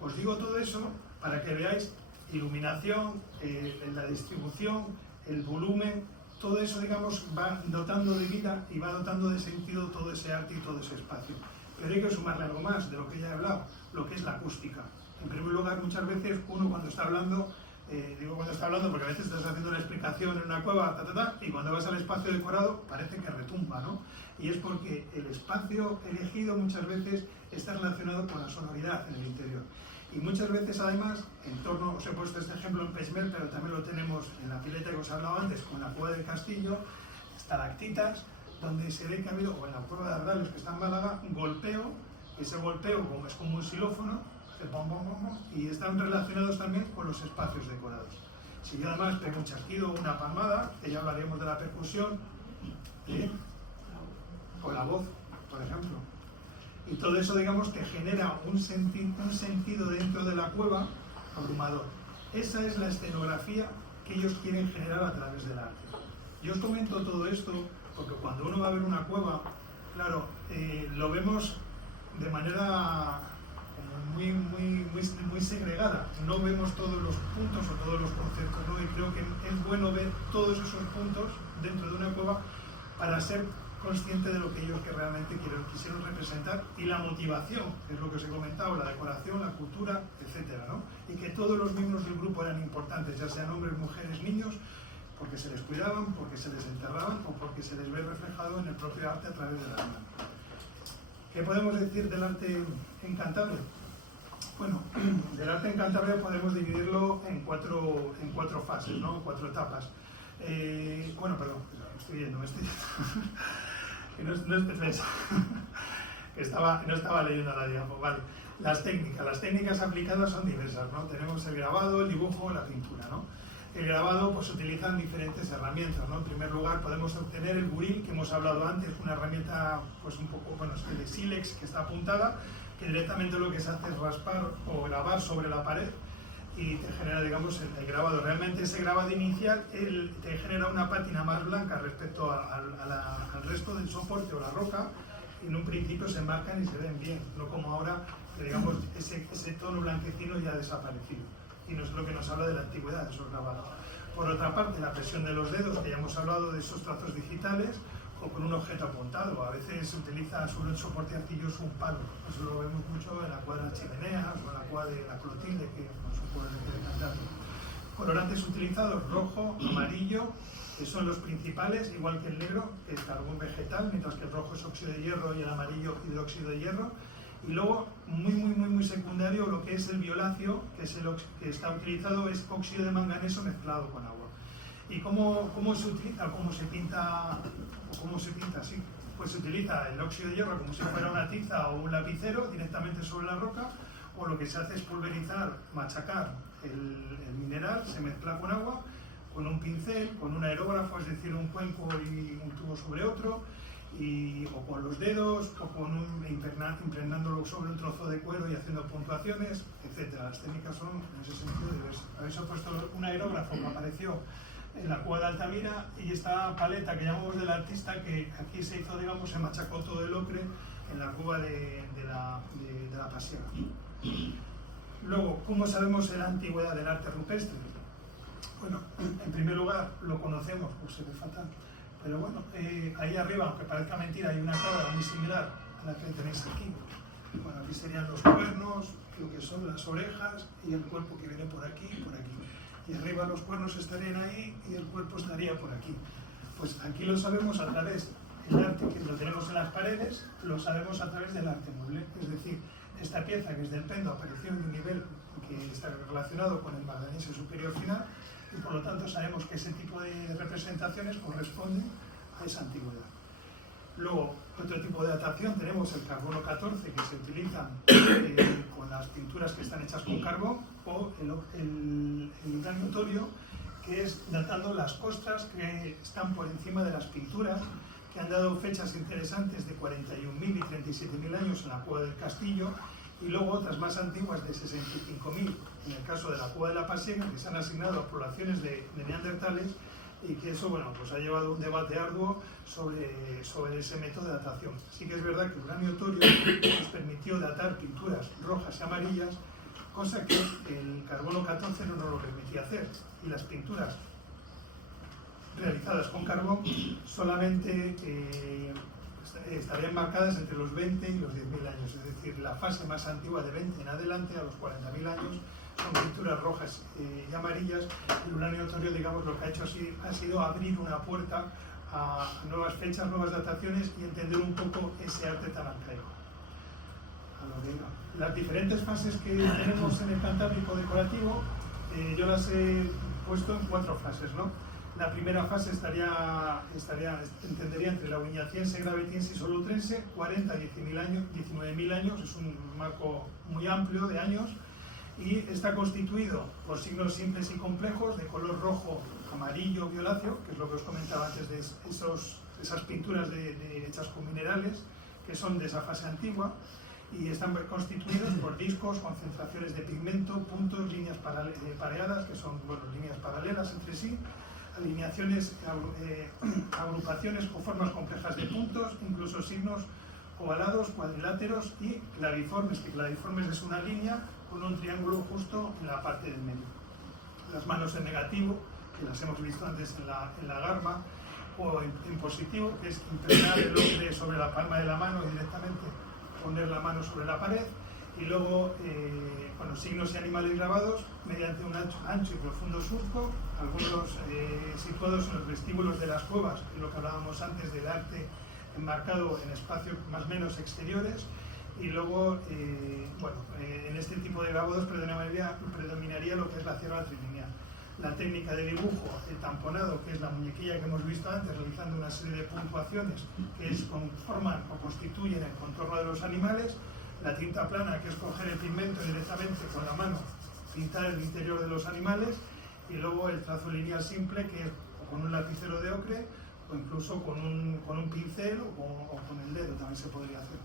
Os digo todo eso para que veáis iluminación, la distribución, el volumen, todo eso, digamos, va dotando de vida y va dotando de sentido todo ese arte y todo ese espacio. Pero hay que sumarle algo más de lo que ya he hablado, lo que es la acústica. En primer lugar, muchas veces uno cuando está hablando, digo cuando está hablando porque a veces estás haciendo una explicación en una cueva, y cuando vas al espacio decorado parece que retumba, ¿no? Y es porque el espacio elegido muchas veces está relacionado con la sonoridad en el interior. Y muchas veces además, en torno, os he puesto este ejemplo en Peixmer, pero también lo tenemos en la pileta que os he hablado antes, con la cueva del Castillo, estalactitas, donde se ve que ha habido, o en la cueva de Ardales que está en Málaga, un golpeo, ese golpeo como es como un xilófono, y están relacionados también con los espacios decorados. Si yo además pego un chasquido o una palmada, que ya hablaríamos de la percusión, o la voz, por ejemplo. Y todo eso, digamos, que genera un sentido dentro de la cueva abrumador. Esa es la escenografía que ellos quieren generar a través del arte. Yo os comento todo esto porque cuando uno va a ver una cueva, claro, lo vemos de manera muy segregada. No vemos todos los puntos o todos los conceptos, ¿no? Y creo que es bueno ver todos esos puntos dentro de una cueva para ser consciente de lo que ellos que realmente quisieron representar y la motivación, que es lo que os he comentado, la decoración, la cultura, etcétera, ¿no? Y que todos los miembros del grupo eran importantes, ya sean hombres, mujeres, niños, porque se les cuidaban, porque se les enterraban o porque se les ve reflejado en el propio arte a través de la arte. ¿Qué podemos decir del arte en Cantabria? Bueno, del arte en Cantabria podemos dividirlo en cuatro fases, ¿no? 4 etapas. Bueno, perdón, estoy yendo. Que no estaba leyendo la diapo, vale. Las técnicas aplicadas son diversas, ¿no? Tenemos el grabado, el dibujo, la pintura, ¿no? El grabado, pues utilizan diferentes herramientas, ¿no? En primer lugar podemos obtener el buril, que hemos hablado antes, una herramienta, pues un poco, bueno, es el de sílex, que está apuntada, que directamente lo que se hace es raspar o grabar sobre la pared y te genera, digamos, el grabado. Realmente ese grabado inicial te genera una pátina más blanca respecto al resto del soporte o la roca, y en un principio se marcan y se ven bien, no como ahora que, digamos, ese tono blanquecino ya ha desaparecido, y no es lo que nos habla de la antigüedad de esos grabados. Por otra parte, la presión de los dedos, que ya hemos hablado de esos trazos digitales, o con un objeto apuntado. A veces se utiliza sobre el soporte arcilloso un palo. Eso lo vemos mucho en la cuadra de las chimeneas o en la cuadra de la Clotilde, que no se puede cantar. Colorantes utilizados, rojo, amarillo, que son los principales, igual que el negro, que es carbón vegetal, mientras que el rojo es óxido de hierro y el amarillo hidróxido de hierro. Y luego, muy secundario, lo que es el violáceo, que es el que está utilizado, es óxido de manganeso mezclado con agua. ¿Y cómo se utiliza? ¿Cómo se pinta? Sí, pues se utiliza el óxido de hierro como si fuera una tiza o un lapicero directamente sobre la roca, o lo que se hace es pulverizar, machacar el mineral, se mezcla con agua, con un pincel, con un aerógrafo, es decir, un cuenco y un tubo sobre otro, o con los dedos, o con impregnándolo sobre un trozo de cuero y haciendo puntuaciones, etc. Las técnicas son en ese sentido diversas. Habéis puesto un aerógrafo que apareció en la cueva de Altamira, y esta paleta que llamamos del artista, que aquí se hizo, digamos, se machacó todo el ocre en la cueva de la Pasiega. Luego, ¿cómo sabemos la antigüedad del arte rupestre? Bueno, en primer lugar, lo conocemos, pues se ve fatal, pero bueno, ahí arriba, aunque parezca mentira, hay una cámara muy similar a la que tenéis aquí. Bueno, aquí serían los cuernos, lo que son las orejas y el cuerpo que viene por aquí y por aquí. Y arriba los cuernos estarían ahí y el cuerpo estaría por aquí. Pues aquí lo sabemos a través del arte, que lo tenemos en las paredes, lo sabemos a través del arte mueble. Es decir, esta pieza que es del pendo apareció en un nivel que está relacionado con el manganeso superior final, y por lo tanto sabemos que ese tipo de representaciones corresponden esa antigüedad. Luego, otro tipo de datación, tenemos el carbono 14, que se utiliza con las pinturas que están hechas con carbón, o el uranio torio, que es datando las costras que están por encima de las pinturas, que han dado fechas interesantes de 41.000 y 37.000 años en la cueva del Castillo, y luego otras más antiguas de 65.000, en el caso de la cueva de la Pasiega, que se han asignado a poblaciones de neandertales, y que eso, bueno, pues ha llevado un debate arduo sobre ese método de datación. Sí que es verdad que el uranio torio nos permitió datar pinturas rojas y amarillas, cosa que el carbono 14 no nos lo permitía hacer, y las pinturas realizadas con carbón solamente estarían marcadas entre los 20 y los 10.000 años, es decir, la fase más antigua de 20 en adelante, a los 40.000 años, son pinturas rojas y amarillas. El uranio torio, digamos, lo que ha hecho ha sido abrir una puerta a nuevas fechas, nuevas dataciones y entender un poco ese arte tan arcaico. Las diferentes fases que tenemos en el Cantábrico decorativo, yo las he puesto en 4 fases, ¿no? La primera fase entendería entre la Auñaciense, Gravetiense y Solutrense, 40 y 19.000 años, es un marco muy amplio de años, y está constituido por signos simples y complejos de color rojo, amarillo, violáceo, que es lo que os comentaba antes de esas pinturas hechas con minerales, que son de esa fase antigua, y están constituidos por discos, concentraciones de pigmento, puntos, líneas pareadas, que son, bueno, líneas paralelas entre sí, alineaciones, agrupaciones con formas complejas de puntos, incluso signos ovalados, cuadriláteros y claviformes, que claviformes es una línea con un triángulo justo en la parte del medio. Las manos en negativo, que las hemos visto antes en la garma, o en positivo, que es impregnar el hombre sobre la palma de la mano y directamente poner la mano sobre la pared, y luego signos y animales grabados mediante un ancho y profundo surco, algunos situados en los vestíbulos de las cuevas, que es lo que hablábamos antes del arte enmarcado en espacios más o menos exteriores, y luego en este tipo de grabados predominaría lo que es la sierra trilineal. La técnica de dibujo, el tamponado, que es la muñequilla que hemos visto antes, realizando una serie de puntuaciones que conforman o constituyen el contorno de los animales. La tinta plana, que es coger el pigmento directamente con la mano, pintar el interior de los animales, y luego el trazo lineal simple, que es con un lapicero de ocre, o incluso con un pincel o con el dedo también se podría hacer.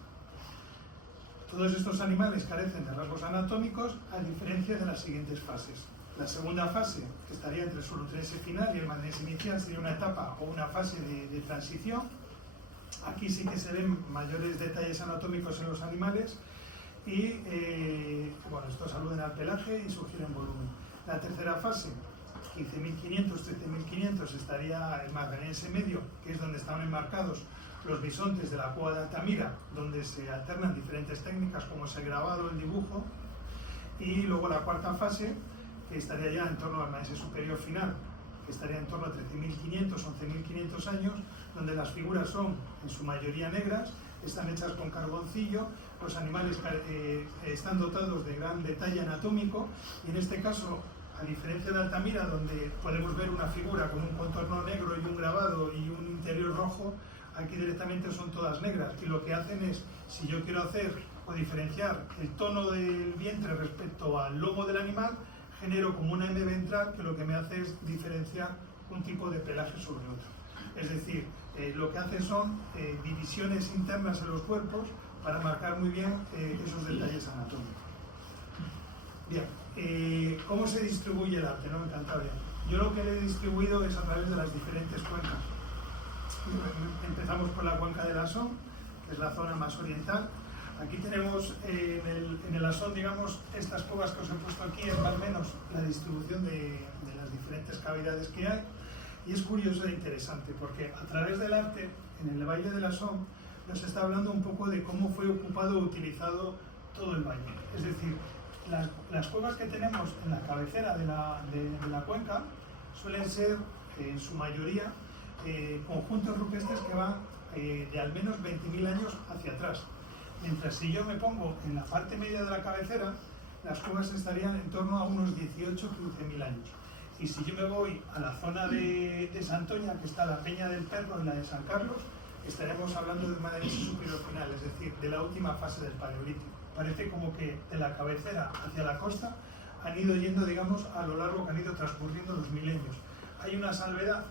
Todos estos animales carecen de rasgos anatómicos, a diferencia de las siguientes fases. La segunda fase, que estaría entre el Solutrense final y el Magnense inicial, sería una etapa o una fase de transición. Aquí sí que se ven mayores detalles anatómicos en los animales y estos aluden al pelaje y sugieren volumen. La tercera fase, 15.500, 13.500, estaría el Magnense medio, que es donde están enmarcados los bisontes de la cueva de Altamira, donde se alternan diferentes técnicas como es el grabado, el dibujo. Y luego la cuarta fase, que estaría ya en torno al Magnense superior final, que estaría en torno a 13.500, 11.500 años, donde las figuras son en su mayoría negras, están hechas con carboncillo, los animales están dotados de gran detalle anatómico, y en este caso, a diferencia de Altamira, donde podemos ver una figura con un contorno negro y un grabado y un interior rojo, aquí directamente son todas negras, y lo que hacen es, si yo quiero hacer o diferenciar el tono del vientre respecto al lomo del animal, genero como una M ventral que lo que me hace es diferenciar un tipo de pelaje sobre otro. Es decir, lo que hace son divisiones internas en los cuerpos para marcar muy bien esos detalles anatómicos. Bien, ¿cómo se distribuye el arte, en Cantabria? Yo lo que le he distribuido es a través de las diferentes cuencas. Empezamos por la cuenca del Asón, que es la zona más oriental. Aquí tenemos en el Asón, digamos, estas cuevas que os he puesto aquí, es más o menos la distribución de las diferentes cavidades que hay. Y es curioso e interesante, porque a través del arte, en el Valle del Asón, nos está hablando un poco de cómo fue ocupado o utilizado todo el valle. Es decir, las cuevas que tenemos en la cabecera de la cuenca suelen ser, en su mayoría, conjuntos rupestres que van de al menos 20.000 años hacia atrás. Mientras si yo me pongo en la parte media de la cabecera, las cuevas estarían en torno a unos 18-15.000 años. Y si yo me voy a la zona de Santoña, que está la Peña del Perro y la de San Carlos, estaremos hablando de una densidad superior final, es decir, de la última fase del Paleolítico. Parece como que de la cabecera hacia la costa han ido yendo, digamos, a lo largo que han ido transcurriendo los milenios. Hay una salvedad,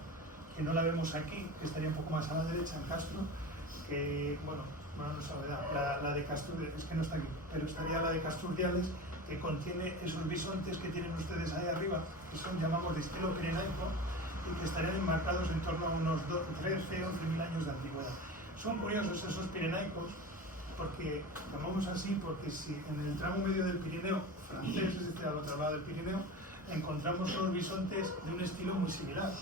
que no la vemos aquí, que estaría un poco más a la derecha, en Castro, que, bueno, no es salvedad, la de Casturdiales, es que no está aquí, pero estaría la de Casturdiales, que contiene esos bisontes que tienen ustedes ahí arriba, que son, llamamos, de estilo pirenaico, y que estarían enmarcados en torno a unos 13 o 11.000 años de antigüedad. Son curiosos esos pirenaicos, porque llamamos así porque si en el tramo medio del Pirineo francés, es decir, al otro lado del Pirineo, encontramos unos bisontes de un estilo muy similar.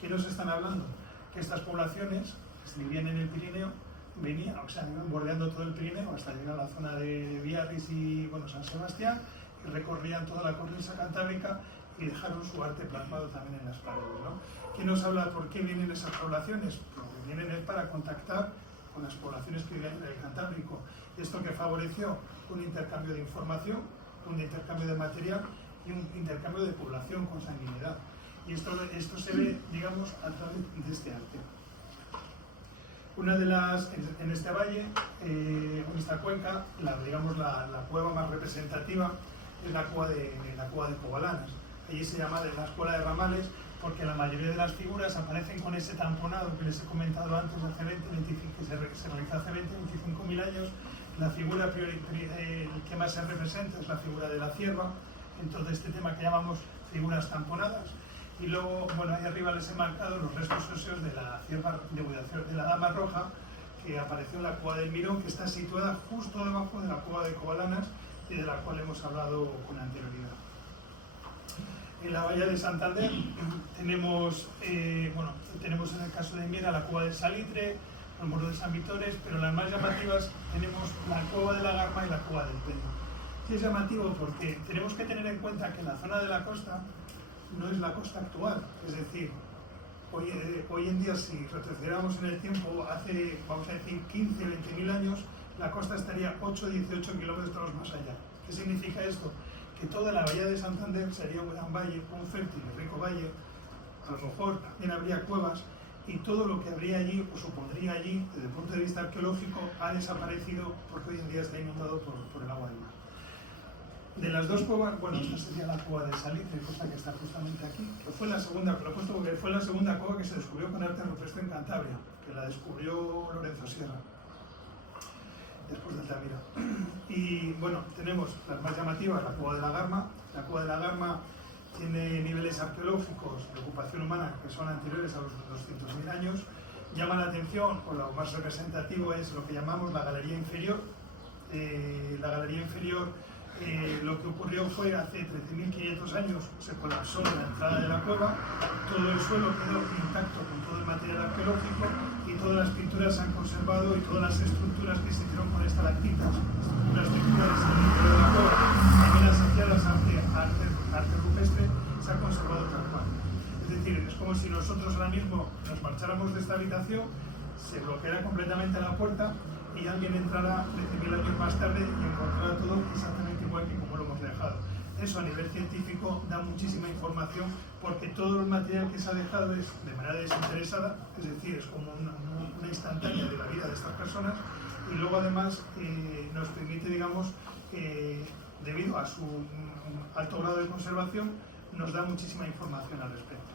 ¿Qué nos están hablando? Que estas poblaciones que se vivían en el Pirineo venían, o sea, iban bordeando todo el Pirineo hasta llegar a la zona de Biarritz y, bueno, San Sebastián, y recorrían toda la cornisa cantábrica y dejaron su arte plasmado también en las paredes, ¿no? ¿Quién nos habla por qué vienen esas poblaciones? Porque vienen para contactar con las poblaciones que vivían en el Cantábrico. Esto que favoreció un intercambio de información, un intercambio de material y un intercambio de población con sanguinidad. Y esto se ve, digamos, a través de este arte. Una de las, en este valle, en esta cuenca, digamos la cueva más representativa es la cueva de Covalanas. Allí se llama la escuela de ramales porque la mayoría de las figuras aparecen con ese tamponado que les he comentado antes, que se realizó hace 20-25.000 años. La figura que más se representa es la figura de la cierva, en todo este tema que llamamos figuras tamponadas. Y luego, bueno, ahí arriba les he marcado los restos óseos de la cierva de la Dama Roja, que apareció en la cueva del Mirón, que está situada justo debajo de la cueva de Covalanas y de la cual hemos hablado con anterioridad. En la bahía de Santander tenemos, tenemos en el caso de Miera la cueva del Salitre, el Morro de San Vitores, pero las más llamativas tenemos la cueva de la Garma y la cueva del Pendo. Sí es llamativo porque tenemos que tener en cuenta que la zona de la costa no es la costa actual, es decir, hoy en día si retrocediéramos en el tiempo hace, vamos a decir, 15, 20.000 años, la costa estaría 8 o 18 kilómetros más allá. ¿Qué significa esto? Que toda la bahía de Santander sería un gran valle, un fértil y rico valle, a lo mejor también habría cuevas, y todo lo que habría allí o supondría allí, desde el punto de vista arqueológico, ha desaparecido porque hoy en día está inundado por el agua del mar. De las dos cuevas, bueno, esta sería la cueva de Salitre, cosa que está justamente aquí, que fue la segunda, lo he puesto porque fue la segunda cueva que se descubrió con arte rupestre en Cantabria, que la descubrió Lorenzo Sierra, después de Altamira. Y bueno, tenemos las más llamativas, la cueva de la Garma. La cueva de la Garma tiene niveles arqueológicos de ocupación humana que son anteriores a los 200.000 años. Llama la atención, o lo más representativo es lo que llamamos la galería inferior. La galería inferior, lo que ocurrió fue hace 13.500 años, se colapsó la entrada de la cueva, todo el suelo quedó intacto con todo el material arqueológico y todas las pinturas se han conservado y todas las estructuras que se hicieron con estalactitas, las estructuras del interior de la cueva, también asociadas a arte rupestre, se han conservado tal cual. Es decir, es como si nosotros ahora mismo nos marcháramos de esta habitación, se bloqueara completamente la puerta y alguien entrará 13.000 años más tarde y encontrará todo exactamente igual que como lo hemos dejado. Eso a nivel científico da muchísima información porque todo el material que se ha dejado es de manera desinteresada, es decir, es como una instantánea de la vida de estas personas y luego además nos permite, digamos, debido a su alto grado de conservación, nos da muchísima información al respecto.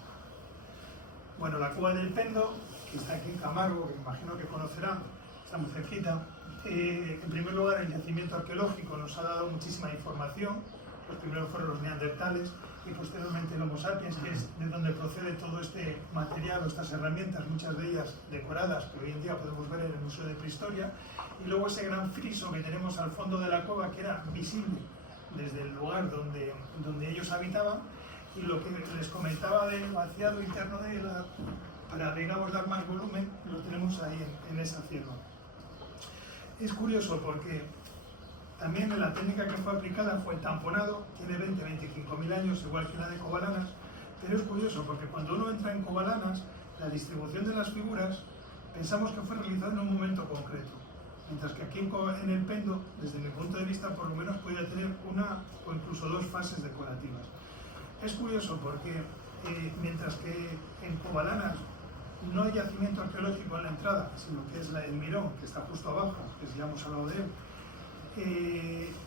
Bueno, la cueva del Pendo, que está aquí en Camargo, que imagino que conocerán, está muy cerquita. En primer lugar, el yacimiento arqueológico nos ha dado muchísima información. Los primeros fueron los neandertales y posteriormente el Homo sapiens, que es de donde procede todo este material o estas herramientas, muchas de ellas decoradas, que hoy en día podemos ver en el Museo de Prehistoria. Y luego ese gran friso que tenemos al fondo de la cueva, que era visible desde el lugar donde ellos habitaban, y lo que les comentaba del vaciado interno de la, para, digamos, dar más volumen, lo tenemos ahí en esa cierva. Es curioso porque también la técnica que fue aplicada fue el tamponado, tiene 20-25.000 años, igual que la de Covalanas, pero es curioso porque cuando uno entra en Covalanas, la distribución de las figuras pensamos que fue realizada en un momento concreto, mientras que aquí en el Pendo, desde mi punto de vista, por lo menos podía tener una o incluso dos fases decorativas. Es curioso porque mientras que en Covalanas no hay yacimiento arqueológico en la entrada, sino que es el Mirón, que está justo abajo, que ya hemos hablado de él.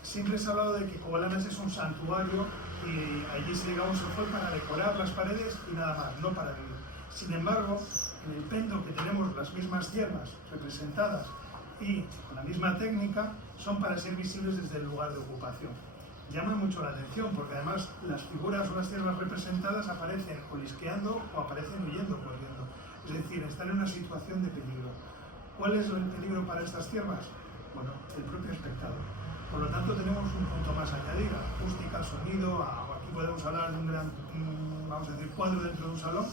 Siempre se ha hablado de que Covalanas es un santuario y allí se fue para decorar las paredes y nada más, no para vivir. Sin embargo, en el Pendo, que tenemos las mismas tierras representadas y con la misma técnica, son para ser visibles desde el lugar de ocupación. Llama mucho la atención porque además las figuras o las tierras representadas aparecen olisqueando o aparecen huyendo, corriendo. Es decir, están en una situación de peligro. ¿Cuál es el peligro para estas tierras? Bueno, el propio espectador. Por lo tanto, tenemos un punto más a añadir: acústica, sonido. Aquí podemos hablar de un gran, vamos a decir, cuadro dentro de un salón.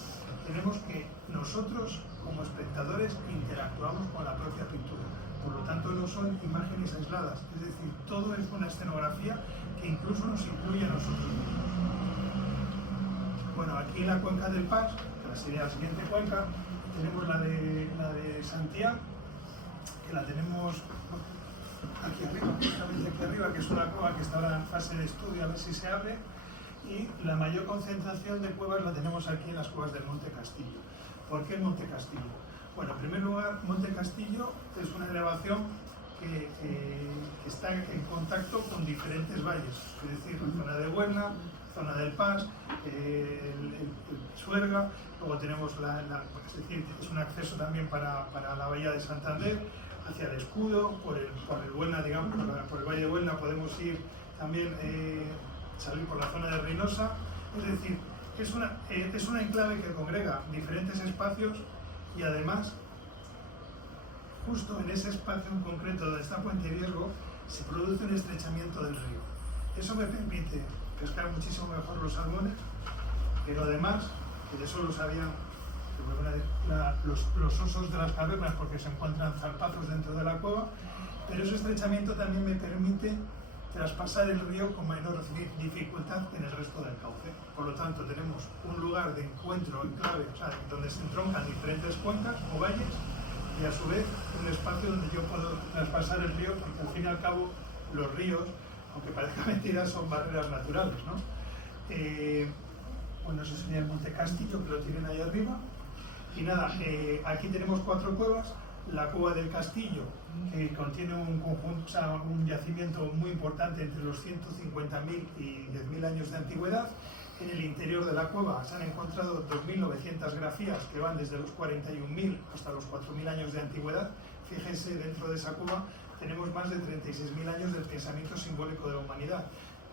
Tenemos que nosotros, como espectadores, interactuamos con la propia pintura. Por lo tanto, no son imágenes aisladas. Es decir, todo es una escenografía que incluso nos incluye a nosotros mismos. Bueno, aquí en la cuenca del Pas, que sería la siguiente cuenca, tenemos la de Santiago, que la tenemos aquí arriba, justamente aquí arriba, que es una cueva que está ahora en fase de estudio, a ver si se abre, y la mayor concentración de cuevas la tenemos aquí en las cuevas del Monte Castillo. ¿Por qué el Monte Castillo? Bueno, en primer lugar, Monte Castillo es una elevación que está en contacto con diferentes valles, es decir, la zona de Huerna, zona del Pas, el Suerga, luego tenemos es decir, es un acceso también para la bahía de Santander, hacia el Escudo, por el Huerna, digamos, por el valle de Huerna podemos ir también, salir por la zona de Reynosa. Es decir, es una enclave que congrega diferentes espacios y además, justo en ese espacio en concreto donde está Puente Viergo, se produce un estrechamiento del río. Eso me permite pescar muchísimo mejor los salmones, pero además, que de eso lo sabían los osos de las cavernas porque se encuentran zarpazos dentro de la cueva, pero ese estrechamiento también me permite traspasar el río con menor dificultad en el resto del cauce. Por lo tanto, tenemos un lugar de encuentro en clave, o sea, donde se entroncan diferentes cuencas o valles, y a su vez un espacio donde yo puedo traspasar el río, porque al fin y al cabo los ríos, aunque parezca mentira, son barreras naturales, ¿no? Bueno, ese sería el Monte Castillo, que lo tienen ahí arriba. Y nada, aquí tenemos 4 cuevas. La cueva del Castillo, que contiene un conjunto, o sea, un yacimiento muy importante entre los 150.000 y 10.000 años de antigüedad. En el interior de la cueva se han encontrado 2.900 grafías que van desde los 41.000 hasta los 4.000 años de antigüedad. Fíjense, dentro de esa cueva tenemos más de 36.000 años del pensamiento simbólico de la humanidad.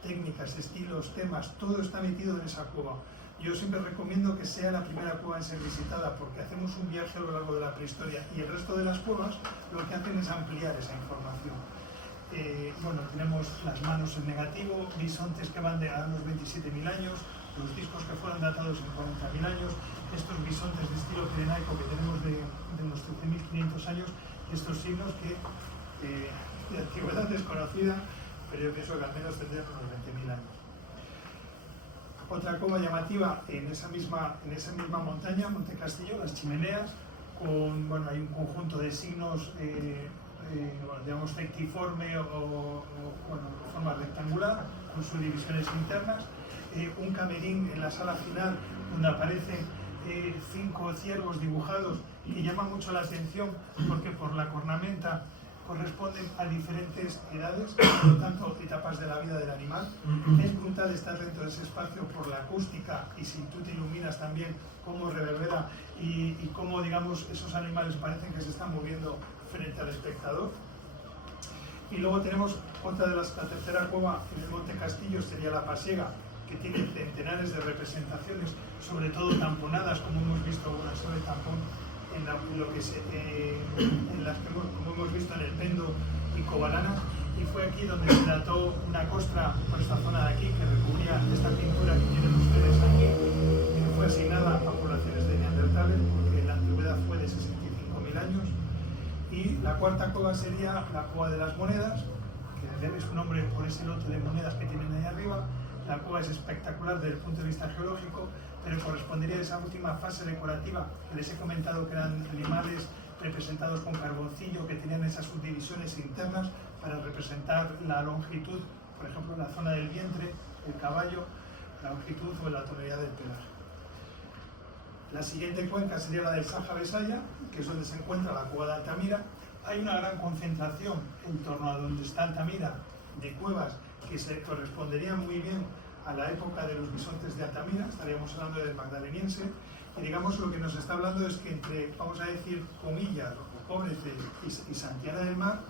Técnicas, estilos, temas, todo está metido en esa cueva. Yo siempre recomiendo que sea la primera cueva en ser visitada porque hacemos un viaje a lo largo de la prehistoria y el resto de las cuevas lo que hacen es ampliar esa información. Bueno, tenemos las manos en negativo, bisontes que van a unos 27.000 años, los discos que fueron datados en 40.000 años, estos bisontes de estilo pirenaico que tenemos de unos 13.500 años, estos signos que de antigüedad desconocida, pero yo pienso que al menos tendrían unos 20.000 años. Otra cueva llamativa en esa misma montaña, Monte Castillo, las chimeneas, bueno, hay un conjunto de signos, digamos, rectiforme o forma rectangular, con sus divisiones internas, un camerín en la sala final donde aparecen 5 ciervos dibujados que llama mucho la atención porque por la cornamenta corresponden a diferentes edades, por lo tanto, etapas de la vida del animal. Es brutal estar dentro de ese espacio por la acústica y si tú te iluminas también cómo reverbera y cómo, digamos, esos animales parecen que se están moviendo frente al espectador. Y luego tenemos la tercera cueva en el Monte Castillo, sería la Pasiega, que tiene centenares de representaciones, sobre todo tamponadas, como hemos visto algunas sobre tampón, en las que como hemos visto en el Pendo y Covalanas, y fue aquí donde se dató una costra por esta zona de aquí que recubría esta pintura que tienen ustedes aquí, que fue asignada a poblaciones de neandertales porque la antigüedad fue de 65.000 años. Y la cuarta cueva sería la cueva de las monedas, que debe su nombre por ese lote de monedas que tienen ahí arriba. La cueva es espectacular desde el punto de vista geológico, pero correspondería a esa última fase decorativa que les he comentado, que eran animales representados con carboncillo, que tenían esas subdivisiones internas para representar la longitud, por ejemplo, en la zona del vientre, el caballo, la longitud o la tonalidad del pelaje. La siguiente cuenca sería la del Saja-Besaya, que es donde se encuentra la cueva de Altamira. Hay una gran concentración en torno a donde está Altamira de cuevas que se corresponderían muy bien a la época de los bisontes de Altamira, estaríamos hablando del magdaleniense, y digamos lo que nos está hablando es que entre, vamos a decir, Comillas, Cóbrece y Santiana del Mar,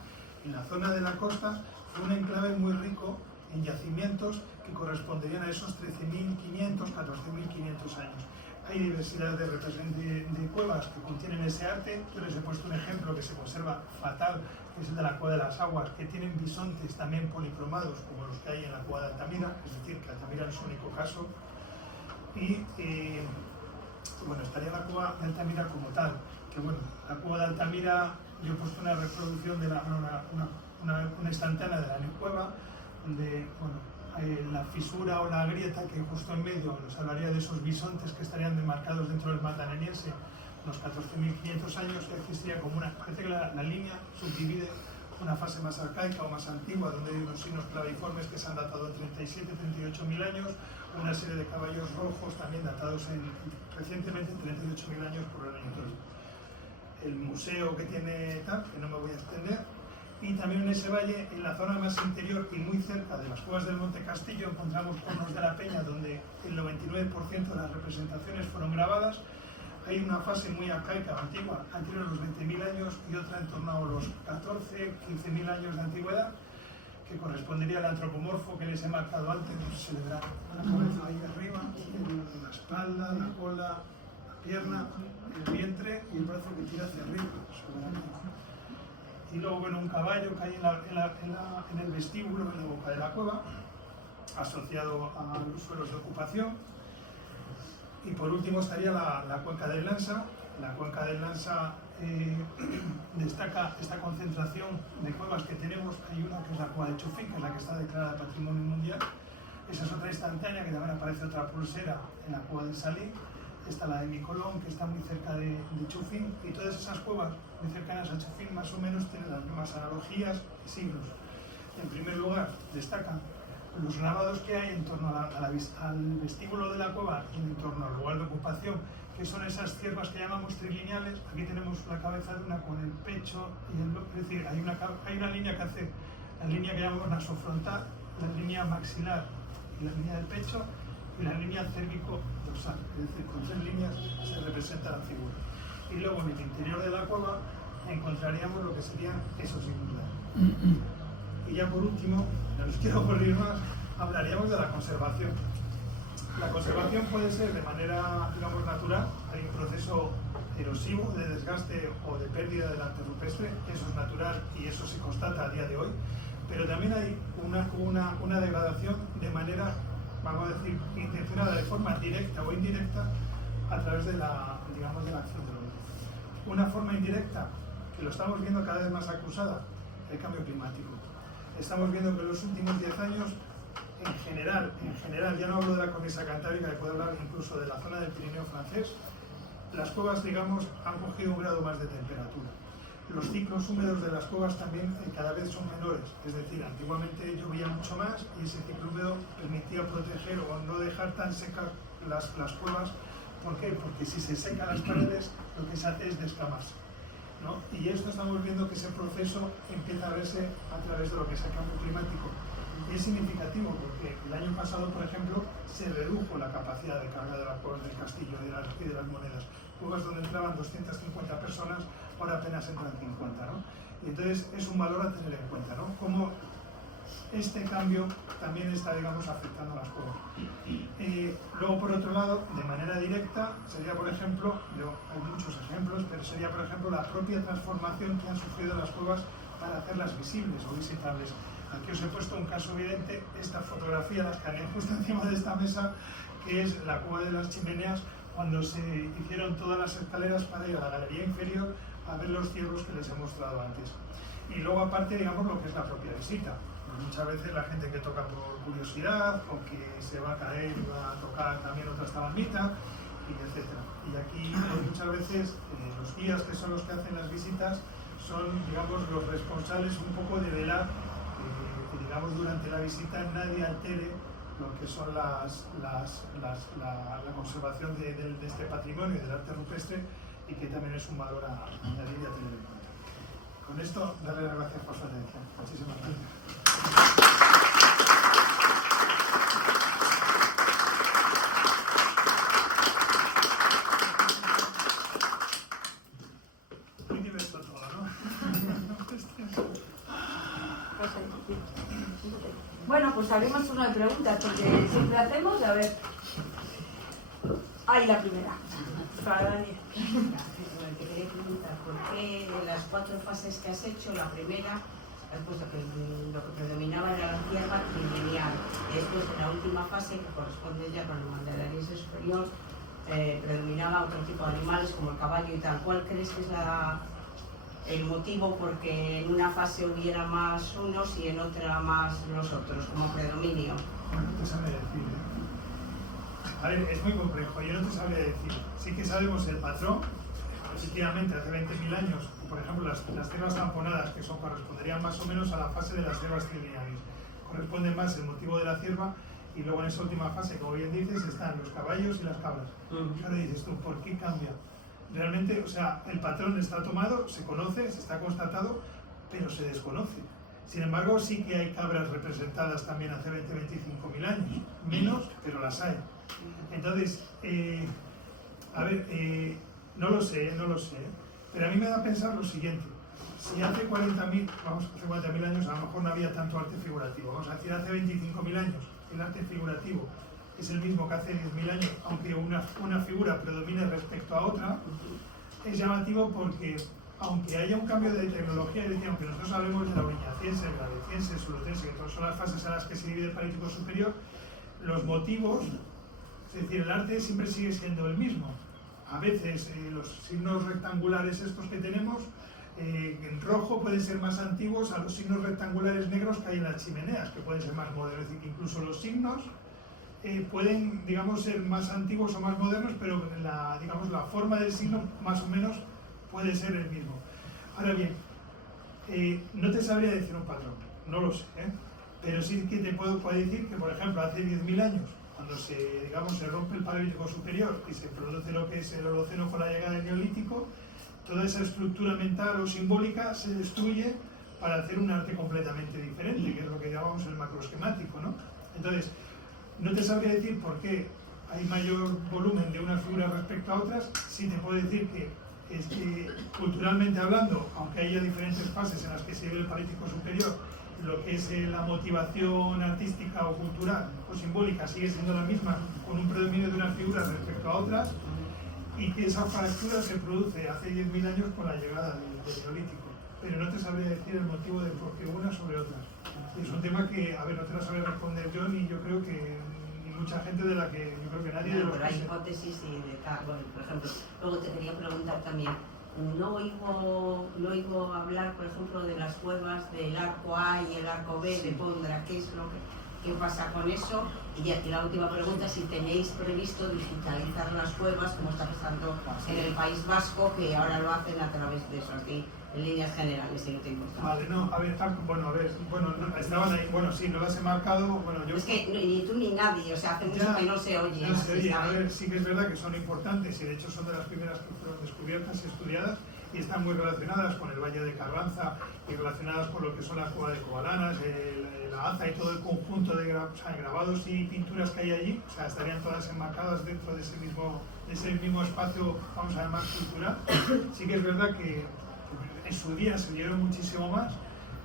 en la zona de la costa, fue un enclave muy rico en yacimientos que corresponderían a esos 13.500, 14.500 años. Hay diversidad de cuevas que contienen ese arte. Yo les he puesto un ejemplo que se conserva fatal, que es el de la Cueva de las Aguas, que tienen bisontes también policromados, como los que hay en la Cueva de Altamira, es decir, que Altamira no es su único caso. Y bueno, estaría la Cueva de Altamira como tal, que bueno, la Cueva de Altamira, yo he puesto una reproducción de una instantánea de la cueva, donde, bueno, la fisura o la grieta que justo en medio nos hablaría de esos bisontes que estarían demarcados dentro del magdaleniense unos 14.500 años, que aquí sería como parece que la línea subdivide una fase más arcaica o más antigua, donde hay unos signos claviformes que se han datado en 37-38.000 años, una serie de caballos rojos también datados recientemente en 38.000 años por el año 2000. El museo que tiene tal, que no me voy a extender, y también en ese valle, en la zona más interior y muy cerca de las cuevas del Monte Castillo, encontramos Hornos de la Peña, donde el 99% de las representaciones fueron grabadas. Hay una fase muy arcaica, antigua, anterior a los 20.000 años, y otra en torno a los 14, 15.000 años de antigüedad, que correspondería al antropomorfo que les he marcado antes. Se le verá la cabeza ahí arriba, la espalda, la cola, la pierna, el vientre y el brazo que tira hacia arriba. Y luego, bueno, un caballo que hay en el vestíbulo, en la boca de la cueva, asociado a los suelos de ocupación. Y por último estaría la cuenca del Lansa. La cuenca del Lansa destaca esta concentración de cuevas que tenemos. Hay una que es la cueva de Chufín, que es la que está declarada Patrimonio Mundial. Esa es otra instantánea, que también aparece otra pulsera en la cueva del Salí. Está la de Micolón, que está muy cerca de Chufín, y todas esas cuevas muy cercanas a Chufín más o menos tienen las mismas analogías y signos. En primer lugar, destacan los grabados que hay en torno al vestíbulo de la cueva y en torno al lugar de ocupación, que son esas ciervas que llamamos trilineales. Aquí tenemos la cabeza de una con el pecho, es decir, hay una línea que hace la línea que llamamos nasofrontal, la línea maxilar y la línea del pecho, y la línea cérvico-dorsal, es decir, con 3 líneas se representa la figura. Y luego en el interior de la cueva encontraríamos lo que serían esos singulares. Y ya por último, no los quiero aburrir más, hablaríamos de la conservación. La conservación puede ser de manera, digamos, natural. Hay un proceso erosivo de desgaste o de pérdida del arte rupestre, eso es natural y eso se constata a día de hoy, pero también hay una degradación de manera, vamos a decir, intencionada, de forma directa o indirecta, a través de la acción del hombre. Una forma indirecta, que lo estamos viendo cada vez más acusada, el cambio climático. Estamos viendo que en los últimos 10 años, en general, ya no hablo de la cornisa cantábrica, que puedo hablar incluso de la zona del Pirineo francés, las cuevas, digamos, han cogido un grado más de temperatura. Los ciclos húmedos de las cuevas también cada vez son menores, es decir, antiguamente llovía mucho más y ese ciclo húmedo permitía proteger o no dejar tan secas las cuevas. ¿Por qué? Porque si se secan las paredes, lo que se hace es descamarse, ¿no? Y esto estamos viendo que ese proceso empieza a verse a través de lo que es el cambio climático. Y es significativo porque el año pasado, por ejemplo, se redujo la capacidad de carga de las cuevas del Castillo y de las Monedas. Cuevas donde entraban 250 personas, ahora apenas entran 50, ¿no? Y entonces es un valor a tener en cuenta, ¿no? Cómo este cambio también está, digamos, afectando a las cuevas. Luego, por otro lado, de manera directa, sería, por ejemplo, hay muchos ejemplos, pero sería, por ejemplo, la propia transformación que han sufrido las cuevas para hacerlas visibles o visitables. Aquí os he puesto un caso evidente, esta fotografía la escaneé justo encima de esta mesa, que es la cueva de las Chimeneas, cuando se hicieron todas las escaleras para ir a la galería inferior a ver los ciervos que les he mostrado antes. Y luego, aparte, digamos, lo que es la propia visita. Muchas veces la gente que toca por curiosidad o que se va a caer y va a tocar también otra estabanita, y etc. Y aquí muchas veces los guías, que son los que hacen las visitas, son, digamos, los responsables un poco de velar que, digamos, durante la visita nadie altere lo que son la conservación de este patrimonio del arte rupestre, y que también es un valor a añadir y a tener en cuenta. Con esto, darle las gracias por su atención. Muchísimas gracias. Bueno, pues abrimos turno de preguntas, porque siempre hacemos, a ver. Ahí la primera. Para Daniel. Te quería preguntar, ¿por qué de las 4 fases que has hecho, la primera has puesto que lo que predominaba era la tierra trilineal? Después, en la última fase, que corresponde ya con el mandalariense superior, predominaba otro tipo de animales como el caballo y tal. ¿Cuál crees que es el motivo porque en una fase hubiera más unos y en otra más los otros, como predominio? Bueno, no te sabría decir, A ver, es muy complejo, yo no te sabría decir. Sí que sabemos el patrón. Efectivamente, hace 20.000 años, por ejemplo, las tierras tamponadas, que corresponderían más o menos a la fase de las tierras trilineales, corresponde más el motivo de la cierva, y luego en esa última fase, como bien dices, están los caballos y las cabras. Ahora dices tú, ¿por qué cambia? Realmente, o sea, el patrón está tomado, se conoce, se está constatado, pero se desconoce. Sin embargo, sí que hay cabras representadas también hace 20-25.000 años. Menos, pero las hay. Entonces, a ver, no lo sé, pero a mí me da a pensar lo siguiente. Si hace 40.000 años a lo mejor no había tanto arte figurativo. Vamos a decir, hace 25.000 años el arte figurativo es el mismo que hace 10.000 años, aunque una figura predomine respecto a otra. Es llamativo porque, aunque haya un cambio de tecnología, es decir, aunque nosotros hablemos de la oriñaciense, el galiciense, el sulutense, que todas son las fases a las que se divide el Paleolítico superior, los motivos, es decir, el arte siempre sigue siendo el mismo. A veces los signos rectangulares estos que tenemos en rojo pueden ser más antiguos a los signos rectangulares negros que hay en las chimeneas, que pueden ser más modernos. Es decir, que incluso los signos pueden, digamos, ser más antiguos o más modernos, pero la forma del signo más o menos puede ser el mismo. Ahora bien, no te sabría decir un patrón, no lo sé, pero sí que te puedo decir que, por ejemplo, hace 10.000 años, cuando se rompe el Paleolítico superior y se produce lo que es el Holoceno con la llegada del Neolítico, toda esa estructura mental o simbólica se destruye para hacer un arte completamente diferente, que es lo que llamamos el macroesquemático, ¿no? Entonces, no te sabría decir por qué hay mayor volumen de una figura respecto a otras. Sí te puedo decir que culturalmente hablando, aunque haya diferentes fases en las que se vive el Paleolítico superior, lo que es la motivación artística o cultural o simbólica sigue siendo la misma, con un predominio de unas figuras respecto a otras, y que esa fractura se produce hace 10.000 años con la llegada del Neolítico. Pero no te sabría decir el motivo de por qué una sobre otra. Y es un tema que, a ver, no te la sabría responder yo, ni yo creo que ni mucha gente de la que yo creo que nadie de los pero hay hipótesis y de tal. Bueno, por ejemplo, luego te quería preguntar también, no oigo hablar, por ejemplo, de las cuevas del arco A y el arco B de Pondra. ¿Qué es qué pasa con eso? Y ya la última pregunta, si tenéis previsto digitalizar las cuevas, como está pasando en el País Vasco, que ahora lo hacen a través de eso, aquí, en líneas generales, si no te importa. Vale, no, a ver, no, estaban ahí, bueno, sí, no las he marcado, bueno, yo... Es que ni tú ni nadie, o sea, hace mucho que no se oye. No se oye, a ver, sí que es verdad que son importantes y de hecho son de las primeras que fueron descubiertas y estudiadas, y están muy relacionadas con el Valle de Carranza y relacionadas con lo que son las cuevas de Covalanas, la Aza y todo el conjunto de grabados y pinturas que hay allí. O sea, estarían todas enmarcadas dentro de ese mismo espacio, vamos a llamar, cultural. Sí que es verdad que en su día se dieron muchísimo más,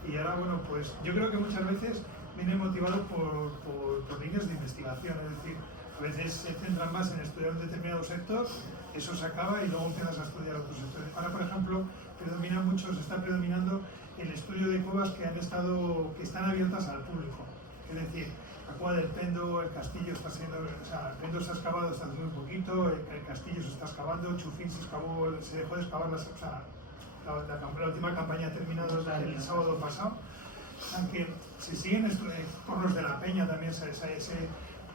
y ahora, bueno, pues yo creo que muchas veces viene motivado por líneas de investigación, es decir, a veces se centran más en estudiar un determinado sector, eso se acaba y luego empiezas a estudiar otros sectores. Ahora, por ejemplo, se está predominando el estudio de cuevas que están abiertas al público. Es decir, la cueva del Pendo, el castillo está siendo, o sea, el Pendo se ha excavado hasta hace muy poquito, el castillo se está excavando, Chufín se dejó de excavar, la última campaña ha terminado el sábado pasado. Aunque se siguen Corros de la Peña también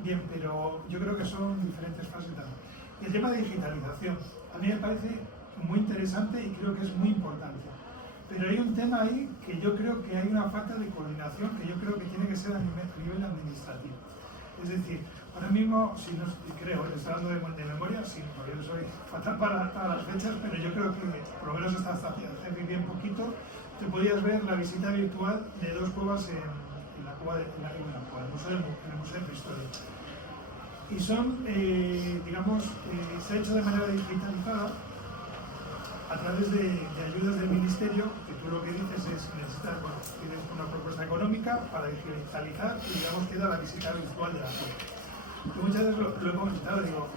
bien, pero yo creo que son diferentes fases también. Y el tema de digitalización, a mí me parece muy interesante y creo que es muy importante. Pero hay un tema ahí que yo creo que hay una falta de coordinación que yo creo que tiene que ser a nivel administrativo. Es decir, ahora mismo, si no creo, estoy hablando de memoria, sí, porque yo soy fatal para las fechas, pero yo creo que por lo menos hasta hace bien poquito, te podías ver la visita virtual de 2 cuevas en la cueva en el Museo de Prehistoria. Y son, digamos, se ha hecho de manera digitalizada a través de ayudas del Ministerio, que tú lo que dices es, necesitas, bueno, tienes una propuesta económica para digitalizar y digamos queda la visita virtual de la cueva. Yo muchas veces lo he comentado, digo,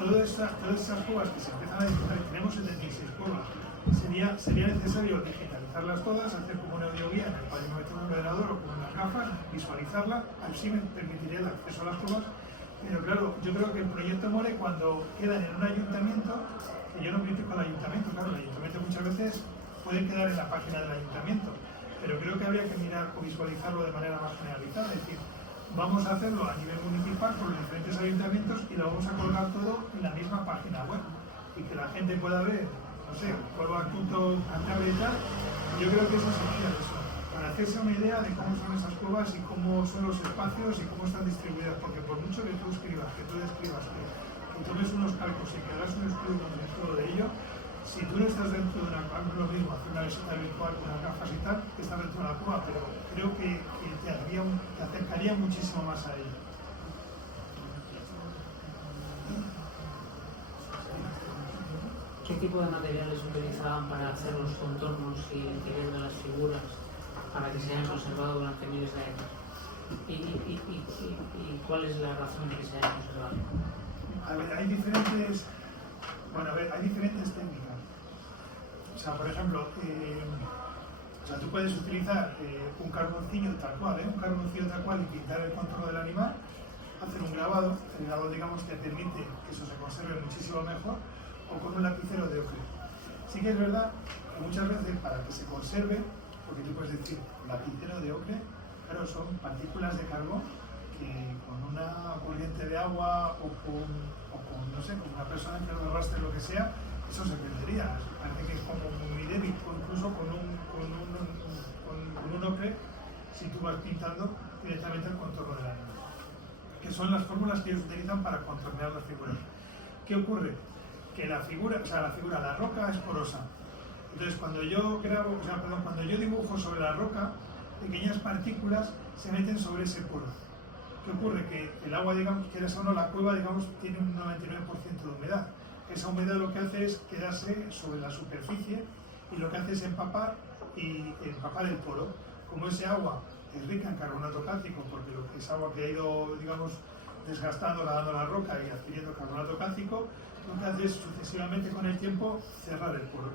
todas esas cuevas que se empiezan a digitar, tenemos 76 cuevas, sería necesario digitalizarlas todas, hacer como una audioguía en el cual yo me meto un ordenador o con unas gafas, visualizarla, así me permitiría el acceso a las cuevas. Pero claro, yo creo que el proyecto muere cuando quedan en un ayuntamiento, que yo no critico al ayuntamiento, claro, el ayuntamiento muchas veces puede quedar en la página del ayuntamiento, pero creo que habría que mirar o visualizarlo de manera más generalizada, es decir, vamos a hacerlo a nivel municipal con los diferentes ayuntamientos y lo vamos a colgar todo en la misma página web y que la gente pueda ver, no sé, cuevas.cantable y tal. Yo creo que eso sería eso, para hacerse una idea de cómo son esas cuevas y cómo son los espacios y cómo están distribuidas, porque por mucho que tú escribas, que tomes unos cálculos y que hagas un estudio dentro de ello, si tú no estás dentro de una cueva, no es lo mismo hacer una visita virtual con unas gafas y tal, que estar dentro de una cueva, pero creo que te acercaría muchísimo más a ello. ¿Qué tipo de materiales utilizaban para hacer los contornos y el interior de las figuras para que se hayan conservado durante miles de años? ¿Y cuál es la razón de que se hayan conservado? A ver, hay diferentes técnicas. O sea, por ejemplo, tú puedes utilizar un carboncillo tal cual, y pintar el contorno del animal, hacer un grabado. El grabado, digamos, te permite que eso se conserve muchísimo mejor, o con un lapicero de ocre. Sí que es verdad que muchas veces para que se conserve, porque tú puedes decir lapicero de ocre, pero son partículas de carbón que con una corriente de agua o con no sé, con una persona que lo arrastre lo que sea, eso se perdería. Parece que es como muy débil, o incluso con un ocre, si tú vas pintando directamente el contorno del animal, que son las fórmulas que ellos utilizan para contornear las figuras. ¿Qué ocurre? Que la roca es porosa. Entonces cuando yo dibujo sobre la roca, pequeñas partículas se meten sobre ese poro. ¿Qué ocurre? Que el agua, digamos, quieras o no, la cueva, digamos, tiene un 99% de humedad. Esa humedad lo que hace es quedarse sobre la superficie y lo que hace es empapar el poro. Como ese agua es rica en carbonato cálcico, porque lo que es agua que ha ido, digamos, desgastando, dando la roca y adquiriendo carbonato cálcico, lo que hace es sucesivamente con el tiempo cerrar el poro.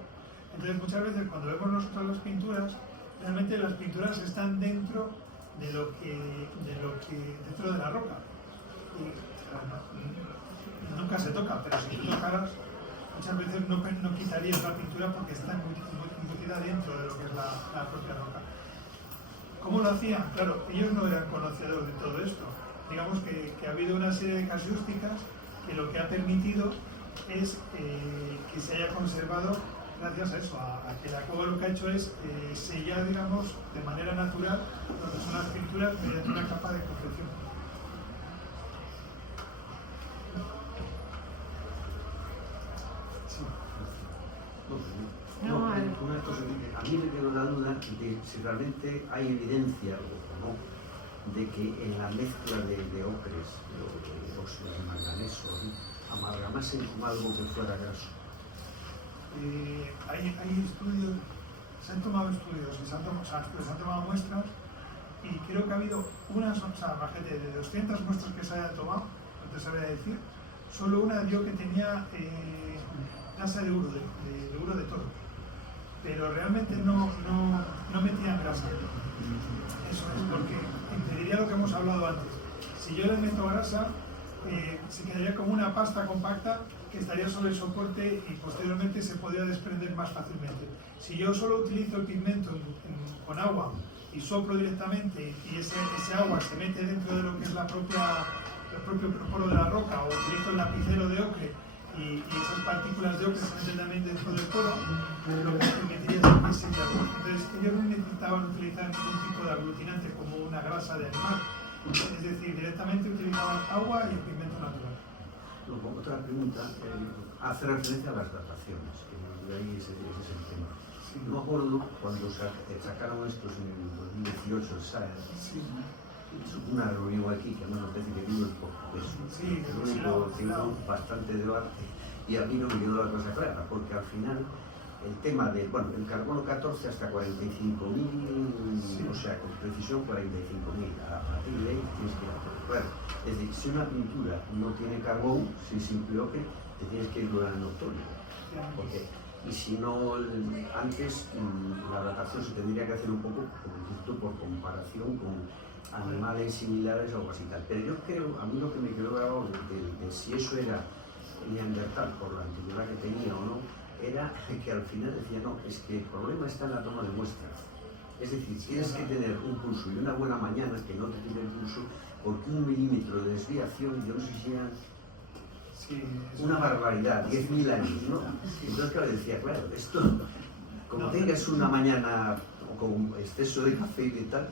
Entonces muchas veces cuando vemos nosotros las pinturas, realmente las pinturas están dentro de lo que dentro de la roca. Y nunca se toca, pero si tú tocaras, muchas veces no quitarías la pintura porque está embutida dentro de lo que es la propia roca. ¿Cómo lo hacían? Claro, ellos no eran conocedores de todo esto. Digamos que ha habido una serie de casuísticas que lo que ha permitido es que se haya conservado gracias a eso, a que la cueva lo que ha hecho es sellar, digamos, de manera natural lo que son las pinturas mediante una capa de confección. Sí. Una cosa que a mí me quedó la duda de si realmente hay evidencia o no de que en la mezcla de ocres o de óxido de manganeso amalgamasen con algo que fuera graso. Hay estudios, se han tomado estudios, se han tomado muestras y creo que ha habido unas, imagínate, de 200 muestras que se hayan tomado, no te sabría decir, solo una dio que tenía grasa de uro, de uro de toro, pero realmente no metían grasa. Eso es porque impediría lo que hemos hablado antes. Si yo le meto grasa, se quedaría como una pasta compacta que estaría sobre el soporte y posteriormente se podría desprender más fácilmente. Si yo solo utilizo el pigmento con agua y soplo directamente y ese agua se mete dentro de lo que es el propio poro de la roca, o utilizo el lapicero de ocre y esas partículas de ocre se meten también dentro del poro, lo que permitiría es sellarlo. Entonces ellos no necesitaban utilizar ningún tipo de aglutinante como una grasa de animal, Es decir, directamente utilizaban agua y el pigmento natural. Luego, otra pregunta hace referencia a las dataciones, que de ahí ese es el tema. Sí. No me acuerdo cuando sacaron estos en el 2018, ¿sabes? Sí. Una reunión aquí que a mí me parece que vino el portugués. Sí, el único que hubo bastante debate y a mí no me quedó la cosa clara, porque al final el tema del, bueno, el carbono 14 hasta 45.000, sí. O sea, con precisión 45.000, a partir de ahí tienes que ir a claro. Es decir, si una pintura no tiene carbón, si es simple ocre, te tienes que ir durante el otoño. Porque, y si no, antes la datación se tendría que hacer un poco, como dices tú, por comparación con animales similares o algo así tal. Pero yo creo, a mí lo que me quedó grabado de si eso era neandertal por la antigüedad que tenía o no, era que al final decía, no, es que el problema está en la toma de muestras. Es decir, tienes que tener un pulso y una buena mañana que no te tire el pulso, porque 1 milímetro de desviación, yo no sé si era una barbaridad, 10.000 años, ¿no? Entonces, claro, decía, claro, esto, como tengas una mañana con exceso de café y tal,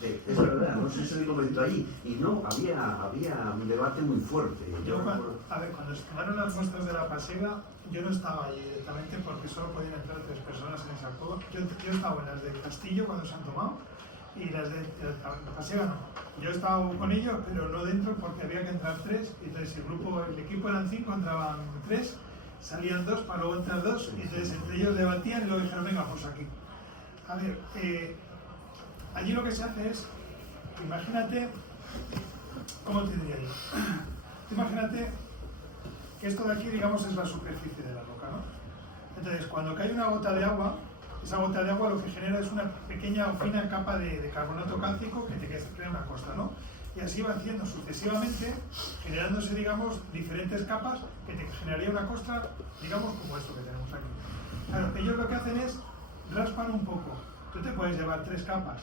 es verdad, no sé si lo comento ahí, y no, había un debate muy fuerte. Cuando se tomaron las muestras de la pasiega, yo no estaba allí directamente porque solo podían entrar 3 personas en esa cueva. Yo estaba en las del Castillo cuando se han tomado y las de la pasiega no. Yo estaba con ellos, pero no dentro porque había que entrar 3, y entonces el equipo eran 5, entraban 3, salían 2 para luego entrar 2, y entonces entre ellos debatían y luego dijeron, venga, pues aquí. A ver, allí lo que se hace es, imagínate, ¿cómo te diría yo? Imagínate que esto de aquí, digamos, es la superficie de la roca, ¿no? Entonces, cuando cae una gota de agua, esa gota de agua lo que genera es una pequeña o fina capa de carbonato cálcico que te crea una costa, ¿no? Y así va haciendo sucesivamente, generándose, digamos, diferentes capas que te generaría una costa, digamos, como esto que tenemos aquí. Claro, ellos lo que hacen es raspan un poco. Tú te puedes llevar 3 capas